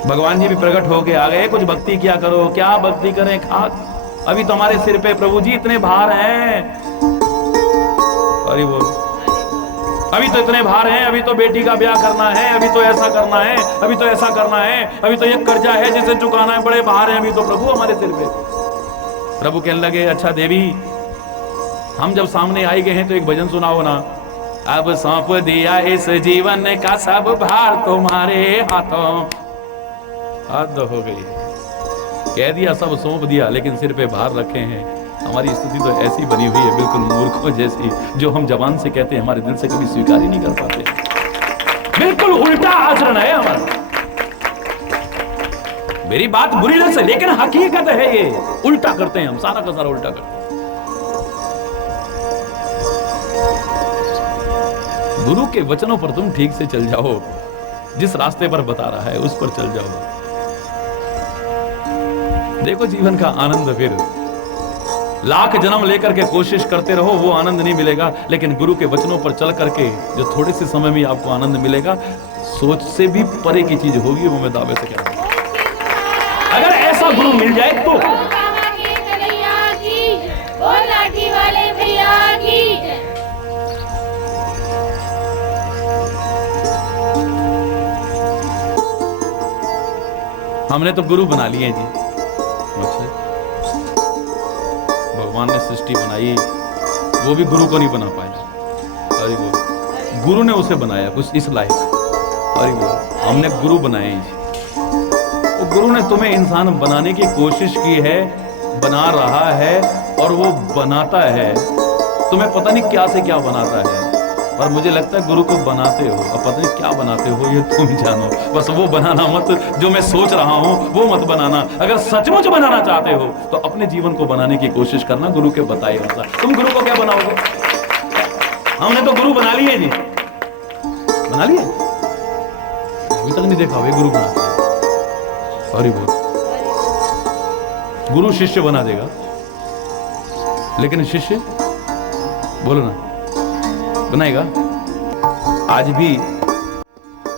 भगवान जी भी प्रकट होके आ गए, कुछ भक्ति किया करो। क्या भक्ति करें? खाक अभी तो हमारे सिर पे प्रभु जी इतने भार हैं। अरे बोल, अभी तो इतने भार हैं, अभी तो बेटी का ब्याह करना है, अभी तो ऐसा करना है, अभी तो ऐसा करना है, अभी तो ये कर्जा है जिसे चुकाना है, बड़े भार हैं अभी तो प्रभु हमारे सिर पे। प्रभु कहने लगे, अच्छा देवी, हम जब सामने आए गए हैं तो एक भजन सुनाओ ना। अब सौंप दिया इस जीवन का सब भार तुम्हारे हाथों। हद हो गई, कह दिया सब सौंप दिया, लेकिन सिर पे भार रखे हैं। हमारी स्थिति तो ऐसी बनी हुई है, बिल्कुल मूर्खों जैसी, जो हम जबान से कहते हैं हमारे दिल से कभी स्वीकार ही नहीं कर पाते। बिल्कुल उल्टा आचरण है हमारा। मेरी बात बुरी लग से, लेकिन हकीकत है ये, उल्टा करते हैं हम, सारा का सारा उल्टा करते हैं। गुरु के वचनों पर तुम ठीक से चल जाओ, जिस रास्ते पर बता रहा है उस पर चल जाओ, देखो जीवन का आनंद। फिर लाख जन्म लेकर के कोशिश करते रहो, वो आनंद नहीं मिलेगा। लेकिन गुरु के वचनों पर चल करके जो थोड़े से समय में आपको आनंद मिलेगा, सोच से भी परे की चीज होगी, वो मैं दावे से कहता हूं। अगर ऐसा गुरु मिल जाए तो हमने तो गुरु बना लिए जी। भगवान ने सृष्टि बनाई, वो भी गुरु को नहीं बना पाया। अरे वो गुरु ने उसे बनाया कुछ इस लायक। अरे वो हमने गुरु बनाए जी। वो गुरु ने तुम्हें इंसान बनाने की कोशिश की है, बना रहा है, और वो बनाता है। तुम्हें पता नहीं क्या से क्या बनाता है, पर मुझे लगता है गुरु को बनाते हो। अब पता नहीं क्या बनाते हो, ये तुम जानो। बस वो बनाना मत, जो मैं सोच रहा हूं वो मत बनाना। अगर सचमुच बनाना चाहते हो तो अपने जीवन को बनाने की कोशिश करना, गुरु के बताए अनुसार। तुम गुरु को क्या बनाओगे? हमने तो गुरु बना लिए जी, बना लिए, अभी तक नहीं देखा वे गुरु बनाते। अरे बोल, गुरु शिष्य बना देगा, लेकिन शिष्य बोलो ना बनाएगा? आज भी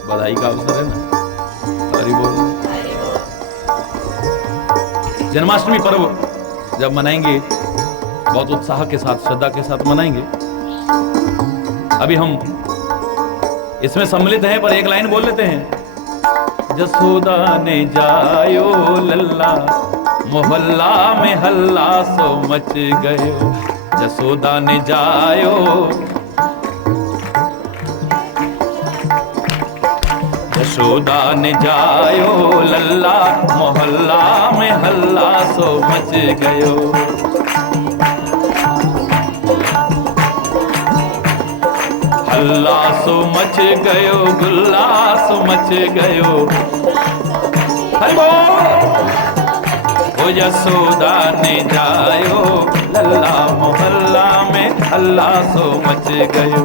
बधाई का अवसर है ना। हरि बोल। जन्माष्टमी पर्व जब मनाएंगे, बहुत उत्साह के साथ, श्रद्धा के साथ मनाएंगे। अभी हम इसमें सम्मिलित हैं, पर एक लाइन बोल लेते हैं। जसोदा ने जायो लल्ला, मोहल्ला में हल्ला सो मच गयो। जसोदा ने जायो, यशोदा ने जायो लल्ला, मोहल्ला में हल्ला सो मच गयो। हल्ला सो मच गयो, गुल्ला सो मच गयो। ओ यशोदा ने जायो लल्ला, मोहल्ला में हल्ला सो मच गयो।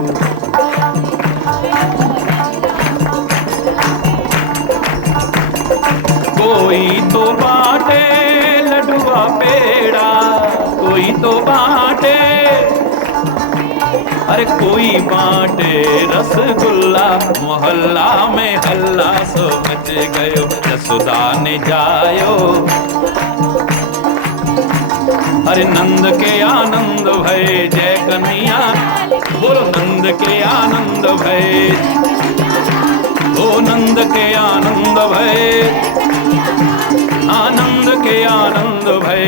कोई तो बाटे लडुआ पेड़ा, कोई तो बाटे, अरे कोई बाटे रसगुल्ला। मोहल्ला में हल्ला सो मच गयो। यशोदा ने जायो, अरे नंद के आनंद भय, जय कन्हैया बोलो। नंद के आनंद भय, ओ नंद के आनंद भय, आनंद के आनंद भय,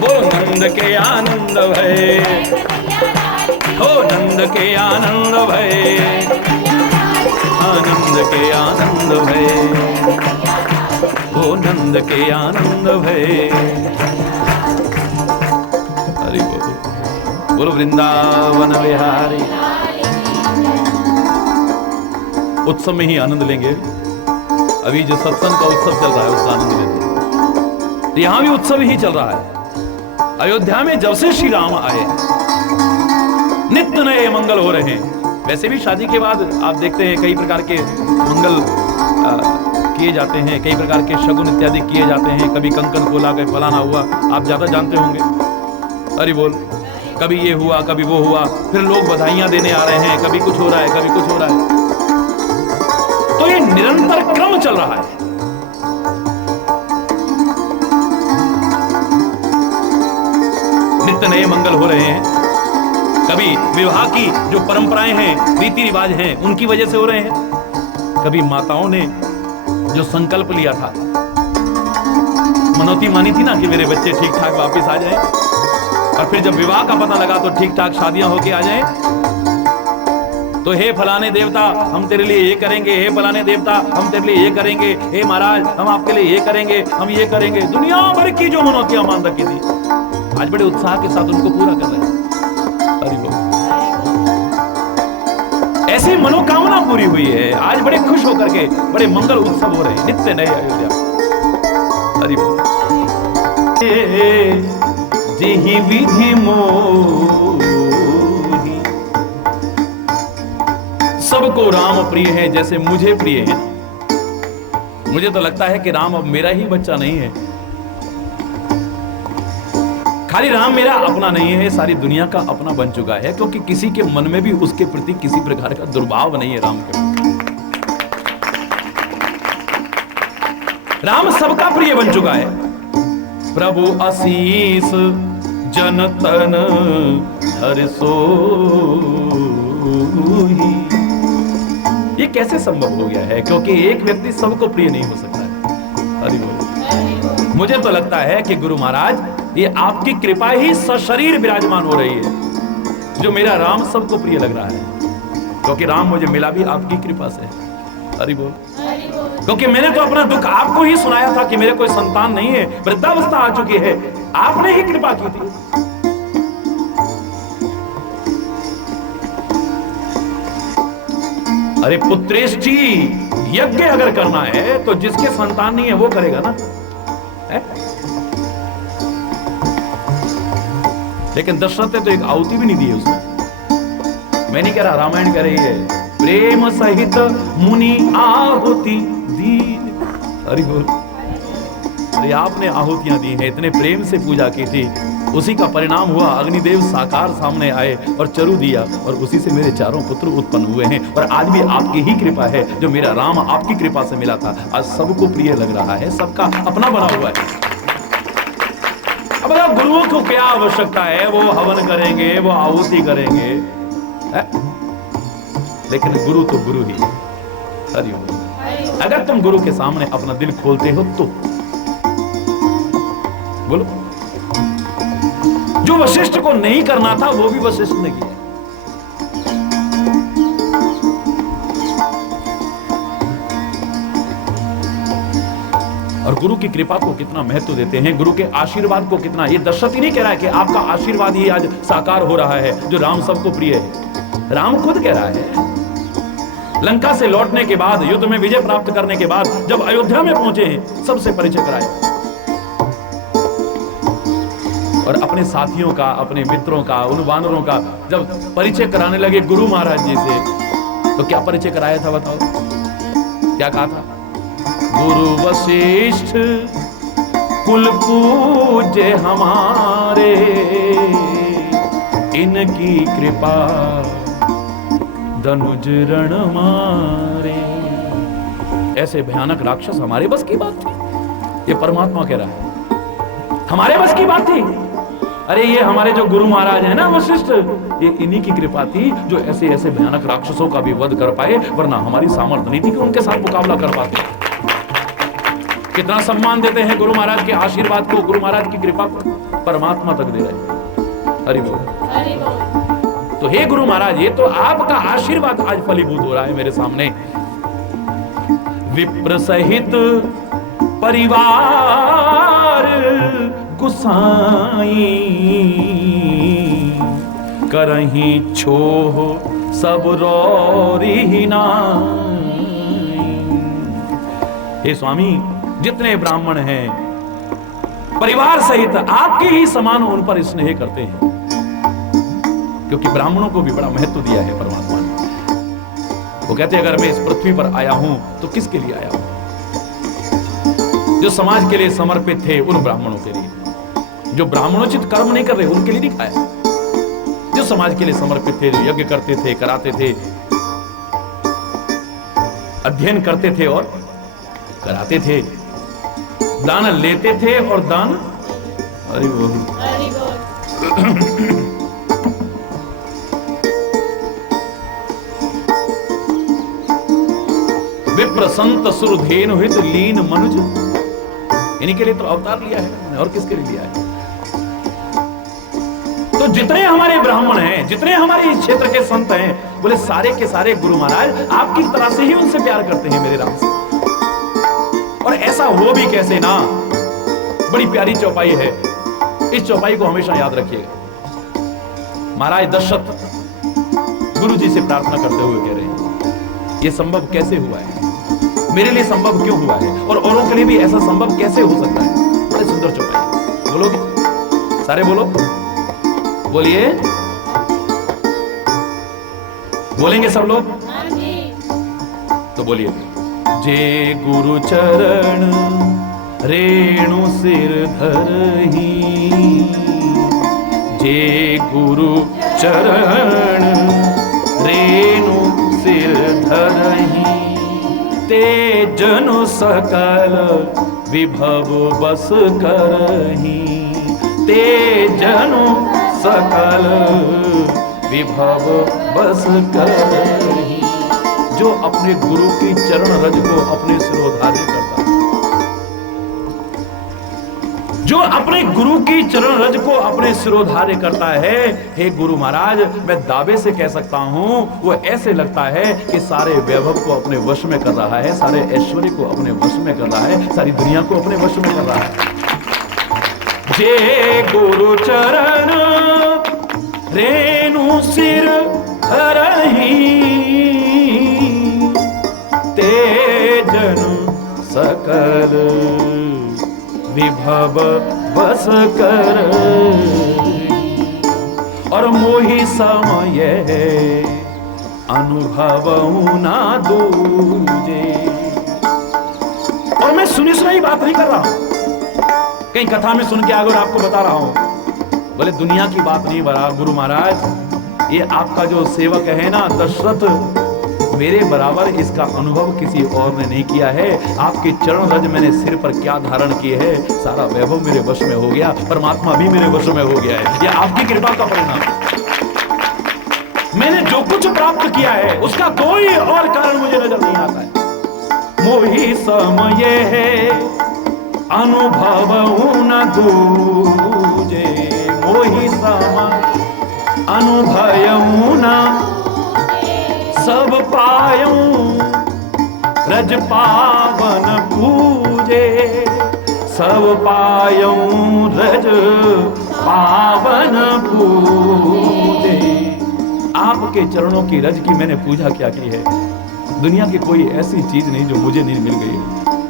ओ नंद के आनंद भय, ओ नंद के आनंद भय, आनंद के आनंद भय, ओ नंद के आनंद भय। हरि बोल, बोलो वृंदावन बिहारी। उत्सव में ही आनंद लेंगे। अभी जो सत्संग का उत्सव चल रहा है उसका आनंद लेते हैं। यहां भी उत्सव ही चल रहा है। अयोध्या में जब से श्री राम आए, नित्य नए मंगल हो रहे हैं। वैसे भी शादी के बाद आप देखते हैं कई प्रकार के मंगल किए जाते हैं, कई प्रकार के शगुन इत्यादि किए जाते हैं। कभी कंकन खोला, कभी फलाना हुआ, आप ज्यादा जानते होंगे। अरे बोल, कभी ये हुआ, कभी वो हुआ, फिर लोग बधाइयां देने आ रहे हैं, कभी कुछ हो रहा है, कभी कुछ हो रहा है। तो ये निरंतर क्रम चल रहा है। नित्य नए मंगल हो रहे हैं, कभी विवाह की जो परंपराएं हैं, रीति रिवाज हैं, उनकी वजह से हो रहे हैं, कभी माताओं ने जो संकल्प लिया था, मनौती मानी थी ना कि मेरे बच्चे ठीक ठाक वापस आ जाएं, और फिर जब विवाह का पता लगा तो ठीक ठाक शादियां होके आ जाएं, तो हे फलाने देवता हम तेरे लिए ये करेंगे, हे फलाने देवता हम तेरे लिए ये करेंगे, हे महाराज हम आपके लिए ये करेंगे, हम ये करेंगे। दुनिया भर की जो मनौतियां मान रखी थी, आज बड़े उत्साह के साथ उनको पूरा कर रहे हैं। हरि बोल। ऐसी मनोकामना पूरी हुई है, आज बड़े खुश होकर के बड़े मंगल उत्सव हो रहे हैं, नित्य नए अयोध्या। हरि बोल। जिहि विधि मोहि, सबको राम प्रिय है जैसे मुझे प्रिय है। मुझे तो लगता है कि राम अब मेरा ही बच्चा नहीं है। खाली राम मेरा अपना नहीं है, सारी दुनिया का अपना बन चुका है, क्योंकि किसी के मन में भी उसके प्रति किसी प्रकार का दुर्भाव नहीं है राम के प्रति। राम सबका प्रिय बन चुका है। प्रभु आशीष जन तन धर सोई। ये कैसे संभव हो गया है? क्योंकि एक व्यक्ति सबको प्रिय नहीं हो सकता है। हरि बोल। मुझे तो लगता है कि गुरु महाराज ये आपकी कृपा ही सशरीर विराजमान हो रही है, जो मेरा राम सबको प्रिय लग रहा है, क्योंकि राम मुझे मिला भी आपकी कृपा से। हरि बोल। क्योंकि मैंने तो अपना दुख आपको ही सुनाया था कि मेरे कोई संतान नहीं है, वृद्धावस्था आ चुकी है, आपने ही कृपा की थी। अरे पुत्रेष्टि यज्ञ अगर करना है तो जिसके संतान नहीं है वो करेगा ना है? लेकिन दशरथ ने तो एक आहुति भी नहीं दी है उसने। मैं नहीं कह रहा, रामायण कह रही है, प्रेम सहित मुनि आहुति दी। हरि बोल। अरे आपने आहुतियां दी हैं, इतने प्रेम से पूजा की थी, उसी का परिणाम हुआ अग्निदेव साकार सामने आए और चरु दिया, और उसी से मेरे चारों पुत्र उत्पन्न हुए हैं। और आज भी आपकी ही कृपा है, जो मेरा राम आपकी कृपा से मिला था, आज सबको प्रिय लग रहा है, सबका अपना बना हुआ है। अब गुरुओं को क्या आवश्यकता है? वो हवन करेंगे, वो आहुति करेंगे है? लेकिन गुरु तो गुरु ही। हरि बोल। अगर तुम गुरु के सामने अपना दिल खोलते हो तो बोलो। जो वशिष्ठ को नहीं करना था वो भी वशिष्ठ ने किया। और गुरु की कृपा को कितना महत्व देते हैं, गुरु के आशीर्वाद को कितना। ये दशरथ ही नहीं कह रहा है कि आपका आशीर्वाद ही आज साकार हो रहा है, जो राम सबको प्रिय है। राम खुद कह रहा है, लंका से लौटने के बाद, युद्ध में विजय प्राप्त करने के बाद, जब अयोध्या में पहुंचे हैं, सबसे परिचय कराए, और अपने साथियों का, अपने मित्रों का, उन वानरों का जब परिचय कराने लगे गुरु महाराज जी से, तो क्या परिचय कराया था बताओ? क्या कहा था? गुरु वशिष्ठ कुल पूज्य हमारे, इनकी कृपा धनुज रण मारे। ऐसे भयानक राक्षस हमारे बस की बात थी? ये परमात्मा कह रहा है, हमारे बस की बात थी? अरे ये हमारे जो गुरु महाराज है ना वशिष्ठ, ये इन्हीं की कृपा थी जो ऐसे ऐसे भयानक राक्षसों का भी वध कर पाए, वरना हमारी सामर्थ्य नहीं थी कि उनके साथ मुकाबला कर पाते। कितना सम्मान देते हैं गुरु महाराज के आशीर्वाद को, गुरु महाराज की कृपा को परमात्मा तक दे रहे। हरि बोल। तो हे गुरु महाराज, ये तो आपका आशीर्वाद आज फलीभूत हो रहा है मेरे सामने। विप्र सहित परिवार गुसाई, करहीं छोह सब रौरी नाई। हे स्वामी, जितने ब्राह्मण हैं परिवार सहित आपके ही समान उन पर स्नेह करते हैं, क्योंकि ब्राह्मणों को भी बड़ा महत्व दिया है परमात्मा ने। वो कहते हैं अगर मैं इस पृथ्वी पर आया हूं तो किसके लिए आया हूं? जो समाज के लिए समर्पित थे उन ब्राह्मणों के लिए, जो ब्राह्मणोचित कर्म नहीं कर रहे उनके लिए नहीं खाया, जो समाज के लिए समर्पित थे, जो यज्ञ करते थे, कराते थे, अध्ययन करते थे और कराते थे, दान लेते थे और दान। हरि बोल। विप्र संत सुर धेनु हित लीन मनुज, इन्हीं के लिए तो अवतार लिया है, और किसके लिए लिया है? तो जितने हमारे ब्राह्मण हैं, जितने हमारे इस क्षेत्र के संत हैं, बोले सारे के सारे गुरु महाराज आपकी तरह से ही उनसे प्यार करते हैं मेरे राम से। और ऐसा हो भी कैसे ना, बड़ी प्यारी चौपाई है, इस चौपाई को हमेशा याद रखिएगा। महाराज दशरथ गुरु जी से प्रार्थना करते हुए कह रहे हैं, यह संभव कैसे हुआ है, मेरे लिए संभव क्यों हुआ है, और औरों के लिए भी ऐसा संभव कैसे हो सकता है। बड़े सुंदर चौपाई, बोलोगे सारे, बोलो, बोलिए, बोलेंगे सब लोग? तो बोलिए, जे गुरु चरण रेणु सिर धरही, जे गुरु चरण रेणु सिर धरही, ते जनु सकल विभव बस करही, ते जनु सकल विभव बस करही। जो अपने गुरु की चरण रज को अपने सिरोधार्य करता है, जो अपने गुरु की चरण रज को अपने सिरोधार्य करता है, हे गुरु महाराज, मैं दावे से कह सकता हूं, वो ऐसे लगता है कि सारे वैभव को अपने वश में कर रहा है, सारे ऐश्वर्य को अपने वश में कर रहा है, सारी दुनिया को अपने वश में कर रहा है। जे गुरु चरण रेणु सिर धरही, ते जनु सकल विभव बस कर, और मोहि समय अनुभव ना दूजे। और मैं सुनी सुनाई बात नहीं कर रहा हूं, कहीं कथा में सुन के आगे आपको बता रहा हूं, बोले दुनिया की बात नहीं बरा गुरु महाराज, ये आपका जो सेवक है ना दशरथ, मेरे बराबर इसका अनुभव किसी और ने नहीं किया है। आपके चरण रज मैंने सिर पर क्या धारण किए है, सारा वैभव मेरे वश में हो गया, परमात्मा भी मेरे वश में हो गया है। यह आपकी कृपा का परिणाम। मैंने जो कुछ प्राप्त किया है उसका कोई और कारण मुझे नजर नहीं आता है। मोहि समय है अनुभव न दूजे, मोहि समय अनुभव न सब पायूं रज पावन पूजे, सब पायूं रज पावन पूजे। आपके चरणों की रज की मैंने पूजा क्या की है। दुनिया की कोई ऐसी चीज नहीं जो मुझे नहीं मिल गई है।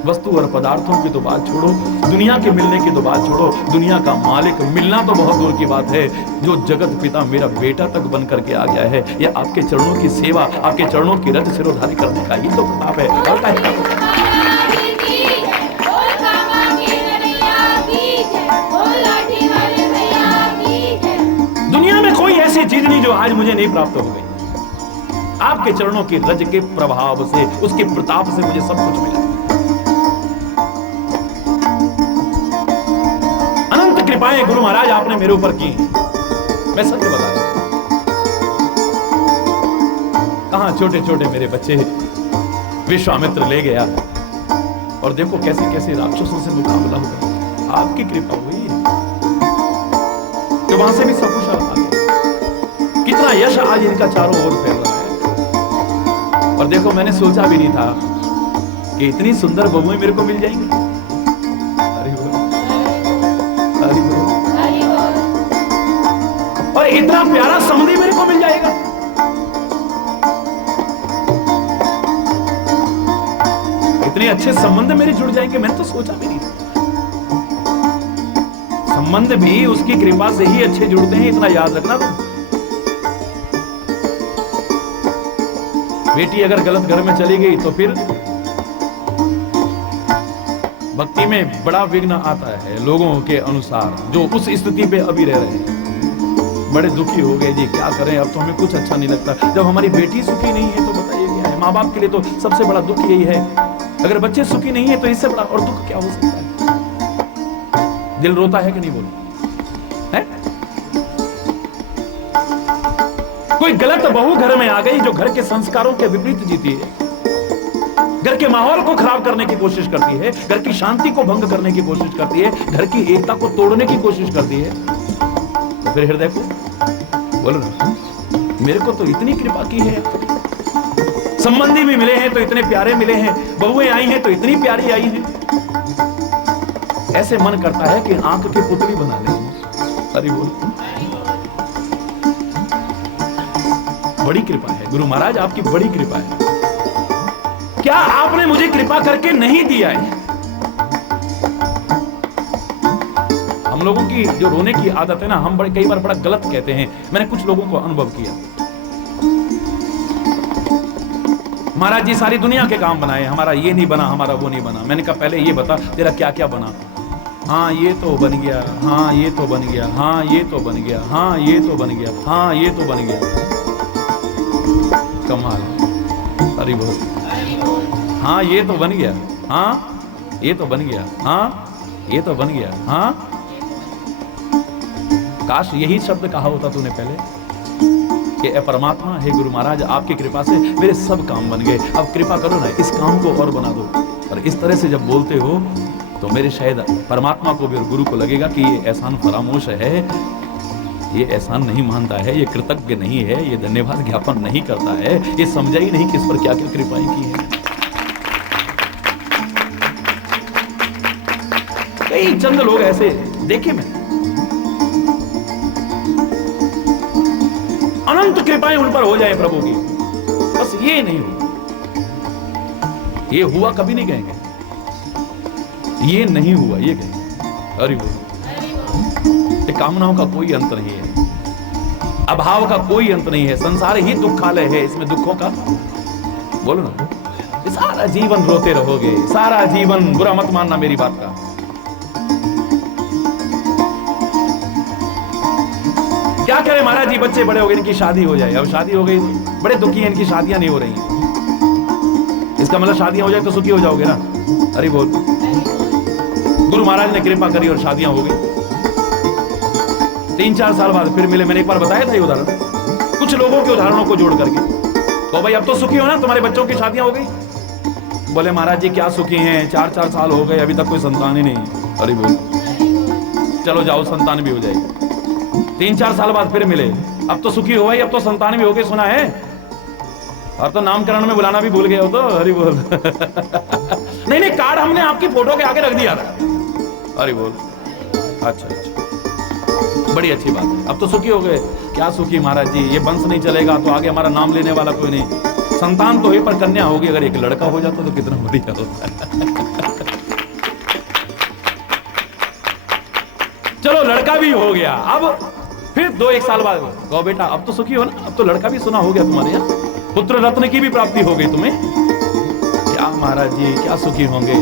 वस्तु और पदार्थों की तो बात छोड़ो, दुनिया के मिलने की तो बात छोड़ो, दुनिया का मालिक मिलना तो बहुत दूर की बात है। जो जगत पिता मेरा बेटा तक बन करके आ गया है, ये आपके चरणों की सेवा, आपके चरणों की रज सिरोधारी करने का ही तो प्रताप है। और दुनिया में कोई ऐसी चीज नहीं जो आज मुझे नहीं प्राप्त हो गई। आपके चरणों की रज के प्रभाव से, उसके प्रताप से मुझे सब कुछ मिला। अनंत कृपाएं गुरु महाराज आपने मेरे ऊपर की। मैं सत्य बता रहा हूं, कहां छोटे छोटे मेरे बच्चे विश्वामित्र ले गया, और देखो कैसे कैसे राक्षसों से मुकाबला हुआ। आपकी कृपा हुई है तो वहां से भी सब कुछ आ गया। कितना यश आज इनका चारों ओर फैल रहा है। और देखो मैंने सोचा भी नहीं था कि इतनी सुंदर बहुएं मेरे को मिल जाएंगी। हरि बोल, हरि बोल। और इतना प्यारा समधी मेरे को मिल जाएगा। इतने अच्छे संबंध मेरे जुड़ जाएंगे, मैंने तो सोचा भी नहीं था। संबंध भी उसकी कृपा से ही अच्छे जुड़ते हैं, इतना याद रखना तुम। बेटी अगर गलत घर में चली गई तो फिर भक्ति में बड़ा विघ्न आता है। लोगों के अनुसार जो उस स्थिति पे अभी रह रहे हैं बड़े दुखी हो गए, जी क्या करें, अब तो हमें कुछ अच्छा नहीं लगता। जब हमारी बेटी सुखी नहीं है तो बताइए क्या है। माँ बाप के लिए तो सबसे बड़ा दुख यही है। अगर बच्चे सुखी नहीं है तो इससे बड़ा और दुख क्या हो सकता है। दिल रोता है कि नहीं बोलो है? कोई गलत बहू घर में आ गई जो घर के संस्कारों के विपरीत जीती है, घर के माहौल को खराब करने की कोशिश करती है, घर की शांति को भंग करने की कोशिश करती है, घर की एकता को तोड़ने की कोशिश करती है, तो फिर हृदय को बोलो ना, मेरे को तो इतनी कृपा की है, संबंधी भी मिले हैं तो इतने प्यारे मिले हैं, बहुएं आई हैं तो इतनी प्यारी आई हैं, ऐसे मन करता है कि आंख की पुतली बना ले। अरे बोल, बड़ी कृपा है गुरु महाराज, आपकी बड़ी कृपा है। क्या आपने मुझे कृपा करके नहीं दिया है? हम लोगों की जो रोने की आदत है ना, हम कई बार बड़ा गलत कहते हैं। मैंने कुछ लोगों को अनुभव किया, महाराज जी सारी दुनिया के काम बनाए, हमारा ये नहीं बना, हमारा वो नहीं बना। मैंने कहा पहले ये बता तेरा क्या क्या बना। हाँ ये तो बन गया, हाँ ये तो बन गया, हाँ ये तो बन गया, हाँ ये तो बन गया, हाँ ये तो बन गया। कमाल, अरे बहुत, हाँ ये तो बन गया, हाँ ये तो बन गया, हाँ ये तो बन गया, हाँ। काश यही शब्द कहा होता तूने पहले कि परमात्मा, हे गुरु महाराज आपकी कृपा से मेरे सब काम बन गए, अब कृपा करो ना इस काम को और बना दो। और इस तरह से जब बोलते हो तो मेरे शायद परमात्मा को भी और गुरु को लगेगा कि ये एहसान फरामोश है, ये एहसान नहीं मानता है, ये कृतज्ञ नहीं है, ये धन्यवाद ज्ञापन नहीं करता है, ये समझा ही नहीं किस पर क्या क्या कृपाएं की है। कई चंद लोग ऐसे देखे मैं, अनंत कृपाएं उन पर हो जाए प्रभु की, बस ये नहीं हुआ, ये हुआ कभी नहीं कहेंगे, ये नहीं हुआ ये कहेंगे। अरे वो कामनाओं का कोई अंत नहीं है, अभाव का कोई अंत नहीं है, संसार ही दुखालय है, इसमें दुखों का बोलो ना, सारा जीवन रोते रहोगे, सारा जीवन, बुरा मत मानना मेरी बात का। क्या करें महाराज जी, बच्चे बड़े हो गए, इनकी शादी हो जाए, अब शादी हो गई बड़े दुखी हैं, इनकी शादियां नहीं हो रही हैं। इसका मतलब शादियां हो जाए तो सुखी हो जाओगे ना। अरे बोल, गुरु महाराज ने कृपा करी और शादियां हो गई। 3-4 साल बाद फिर मिले, मैंने एक बार बताया था ये उदाहरण, कुछ लोगों के उदाहरणों को जोड़ करके, तो भाई अब तो सुखी हो ना, तुम्हारे बच्चों की शादियां हो गई। बोले महाराज जी क्या सुखी हैं, 4-4 साल हो गए अभी तक कोई संतान ही नहीं। अरे बोल, चलो जाओ संतान भी हो जाएगी। 3-4 साल बाद फिर मिले, अब तो सुखी हो भाई, अब तो संतान भी हो गई सुना है, और तो नामकरण में बुलाना भी भूल गए हो तो। हरि बोल नहीं नहीं, कार्ड हमने आपकी फोटो के आगे रख दिया था। हरि बोल, अच्छा अच्छा, बड़ी अच्छी बात है, अब तो सुखी हो गए। क्या सुखी महाराज जी, ये वंश नहीं चलेगा तो आगे हमारा नाम लेने वाला कोई नहीं, संतान तो ही पर कन्या होगी, अगर एक लड़का हो जाता तो कितना बढ़िया होता। चलो लड़का भी हो गया, अब फिर 2-1 साल बाद कहो बेटा अब तो सुखी हो ना, अब तो लड़का भी सुना हो गया तुम्हारे यहाँ, पुत्र रत्न की भी प्राप्ति हो गई तुम्हें। क्या महाराज जी क्या सुखी होंगे,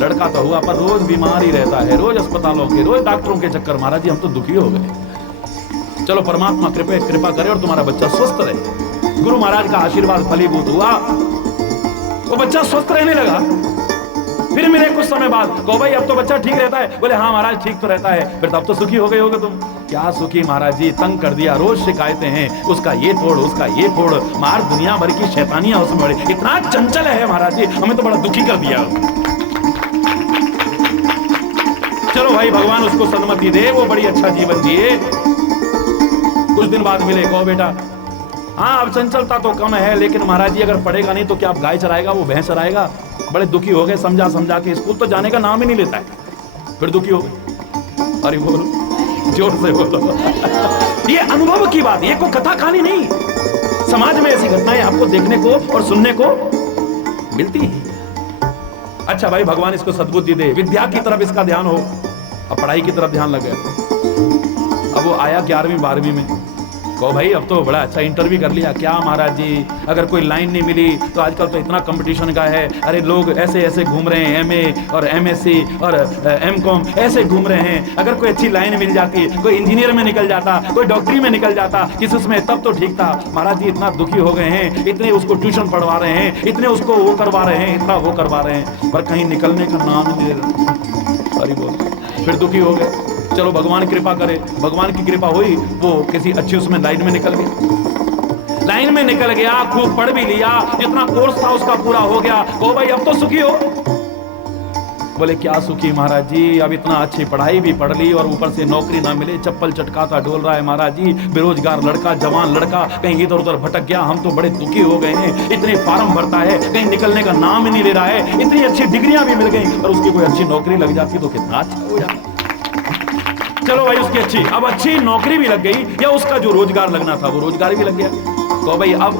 लड़का तो हुआ पर रोज बीमार ही रहता है, रोज अस्पतालों के, रोज डॉक्टरों के चक्कर। महाराज जी हम तो दुखी हो गए। चलो परमात्मा कृपा करे और तुम्हारा बच्चा स्वस्थ रहे। गुरु महाराज का आशीर्वाद फलीभूत हुआ, वो बच्चा स्वस्थ रहने लगा। फिर मिले कुछ समय बाद, कहो भाई अब तो बच्चा ठीक रहता है। बोले हाँ महाराज ठीक तो रहता है। फिर तब तो सुखी हो गए होगे तुम। क्या सुखी महाराज जी, तंग कर दिया, रोज शिकायतें हैं, उसका ये फोड़ उसका ये फोड़, मार दुनिया भर की शैतानियां उसमें बड़ी, इतना चंचल है महाराज जी, हमें तो बड़ा दुखी कर दिया। चलो भाई भगवान उसको सन्मति दे, वो बड़ी अच्छा जीवन जिए। कुछ दिन बाद मिले, कहो बेटा हाँ अब चंचलता तो कम है, लेकिन महाराज जी अगर पढ़ेगा नहीं तो क्या आप गाय चराएगा, वो भैंस चराएगा। बड़े दुखी हो गए, समझा समझा के स्कूल तो जाने का नाम ही नहीं लेता है। फिर दुखी हो गए। अरे बोलो जोर से बोलो ये अनुभव की बात, ये कोई कथा कहानी नहीं। समाज में ऐसी घटनाएं आपको देखने को और सुनने को मिलती है। अच्छा भाई भगवान इसको सद्बुद्धि दे, विद्या की तरफ इसका ध्यान हो, अब पढ़ाई की तरफ ध्यान लग गया। अब वो आया 11वीं 12वीं में, कहो भाई अब तो बड़ा अच्छा इंटरव्यू कर लिया। क्या महाराज जी अगर कोई लाइन नहीं मिली तो आजकल तो इतना कंपटीशन का है, अरे लोग ऐसे ऐसे घूम रहे हैं, एमए और एमएससी और एमकॉम ऐसे घूम रहे हैं। अगर कोई अच्छी लाइन मिल जाती, कोई इंजीनियर में निकल जाता, कोई डॉक्टरी में निकल जाता, किसी उसमें, तब तो ठीक था। महाराज जी इतना दुखी हो गए हैं, इतने उसको ट्यूशन पढ़वा रहे हैं, इतने उसको वो करवा रहे हैं, इतना वो करवा रहे हैं, पर कहीं निकलने का नाम नहीं ले रहा। सॉरी बोल, फिर दुखी हो गए। चलो भगवान कृपा करे, भगवान की कृपा हुई, वो किसी अच्छी उसमें लाइन में निकल गया। लाइन में निकल गया, खूब पढ़ भी लिया, जितना कोर्स था उसका पूरा हो गया। कहो भाई अब तो सुखी हो। बोले क्या सुखी महाराज जी, अब इतना अच्छी पढ़ाई भी पढ़ ली और ऊपर से नौकरी ना मिले, चप्पल चटकाता डोल रहा है महाराज जी। बेरोजगार लड़का, जवान लड़का कहीं इधर उधर भटक गया, हम तो बड़े दुखी हो गए हैं। इतने फार्म भरता है, कहीं निकलने का नाम ही नहीं ले रहा है। इतनी अच्छी डिग्रियां भी मिल गई और उसकी कोई अच्छी नौकरी लग जाती तो कितना अच्छा हो जाता। चलो भाई उसकी अच्छी नौकरी भी लग गई, या उसका जो रोजगार लगना था वो रोजगार भी लग गया। तो भाई अब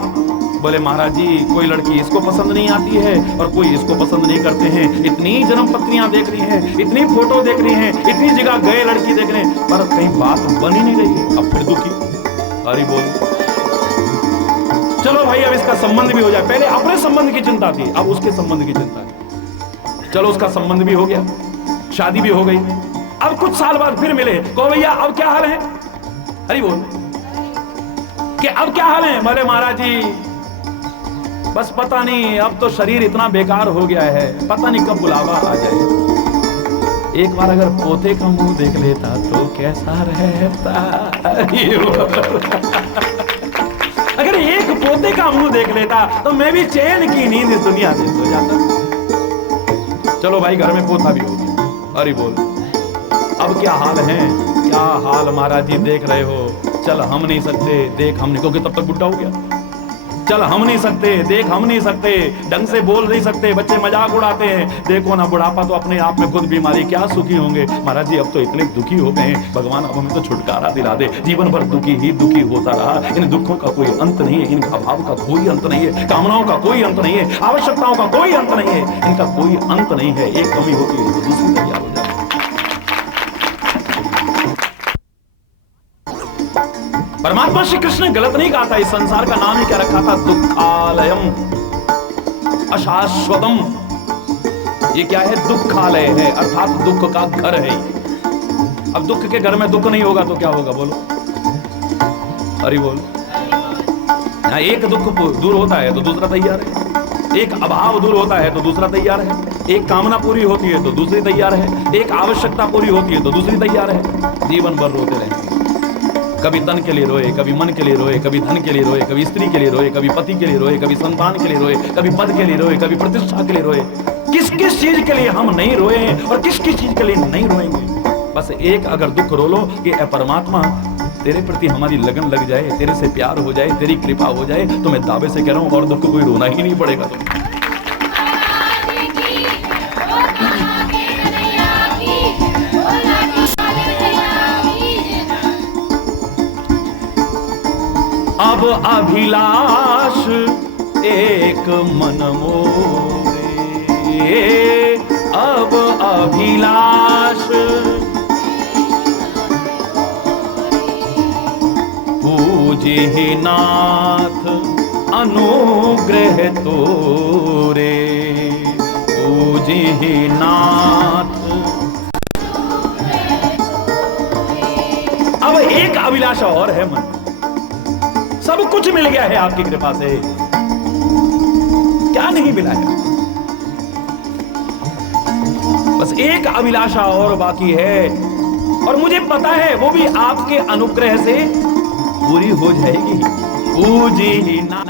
बोले महाराज जी कोई लड़की इसको पसंद नहीं आती है और कोई इसको पसंद नहीं करते हैं। इतनी जन्म पत्रियां देख रही हैं, इतनी फोटो देख रही हैं, इतनी जगह गए लड़की देख रहे हैं, पर कहीं बात बन ही नहीं रही है। अब फिर दुखी, अरे बोल चलो भाई अब इसका संबंध भी हो जाए। पहले अपने संबंध की चिंता थी, अब उसके संबंध की चिंता है। चलो उसका संबंध भी हो गया, शादी भी हो गई। अब कुछ साल बाद फिर मिले, कहो भैया अब क्या हाल है? अरे बोल कि अब क्या हाल है? बोले महाराज जी बस पता नहीं, अब तो शरीर इतना बेकार हो गया है, पता नहीं कब बुलावा आ जाए। एक बार अगर पोते का मुंह देख लेता तो कैसा रहता। अगर एक पोते का मुंह देख लेता तो मैं भी चैन की नींद इस दुनिया से सो जाता। चलो भाई घर में पोता भी हो गया। अरे बोल अब क्या हाल है? क्या हाल महाराज जी देख रहे हो? चल हम नहीं सकते, देख हम नहीं, क्योंकि तब तक बुढ़ा हो गया। चल हम नहीं सकते, देख हम नहीं सकते, ढंग से बोल नहीं सकते, बच्चे मजाक उड़ाते हैं। देखो ना बुढ़ापा तो अपने आप में खुद बीमारी, क्या सुखी होंगे महाराज जी। अब तो इतने दुखी हो गए हैं, भगवान अब हमें तो छुटकारा दिला दे। जीवन भर दुखी ही दुखी होता रहा। इन दुखों का कोई अंत नहीं है, इन अभाव का कोई अंत नहीं है, कामनाओं का कोई अंत नहीं है, आवश्यकताओं का कोई अंत नहीं है, इनका कोई अंत नहीं है। एक कमी होती है तो दूसरी तैयार हो जाती है। परमात्मा श्री कृष्ण ने गलत नहीं कहा था। इस संसार का नाम ही क्या रखा था? दुखालयम, अशाश्वतम। ये क्या है? दुखालय है, अर्थात दुख का घर है। अब दुख के घर में दुख नहीं होगा तो क्या होगा? बोलो अरे बोल। यहाँ एक दुख दूर होता है तो दूसरा तैयार है, एक अभाव दूर होता है तो दूसरा तैयार है, एक कामना पूरी होती है तो दूसरी तैयार है, एक आवश्यकता पूरी होती है तो दूसरी तैयार है। जीवन भर रोते रहे, कभी तन के लिए रोए, कभी मन के लिए रोए, कभी धन के लिए रोए, कभी स्त्री के लिए रोए, कभी पति के लिए रोए, कभी संतान के लिए रोए, कभी पद के लिए रोए, कभी प्रतिष्ठा के लिए रोए। किस किस चीज के लिए हम नहीं रोए हैं और किस किस चीज के लिए नहीं रोएंगे? बस एक अगर दुख रो लो कि परमात्मा तेरे प्रति हमारी लगन लग जाए, तेरे से प्यार हो जाए, तेरी कृपा हो जाए, तो मैं दावे से कह रहा हूं और दुख कोई रोना ही नहीं पड़ेगा। तुम अब अभिलाष एक मन मोरे, अब अभिलाष पूजिहि नाथ अनुग्रह तोरे, पूजिहि नाथ। अब एक अभिलाषा और है मन, सब कुछ मिल गया है आपकी कृपा से, क्या नहीं मिला है? बस एक अभिलाषा और बाकी है, और मुझे पता है वो भी आपके अनुग्रह से पूरी हो जाएगी। पूजी ना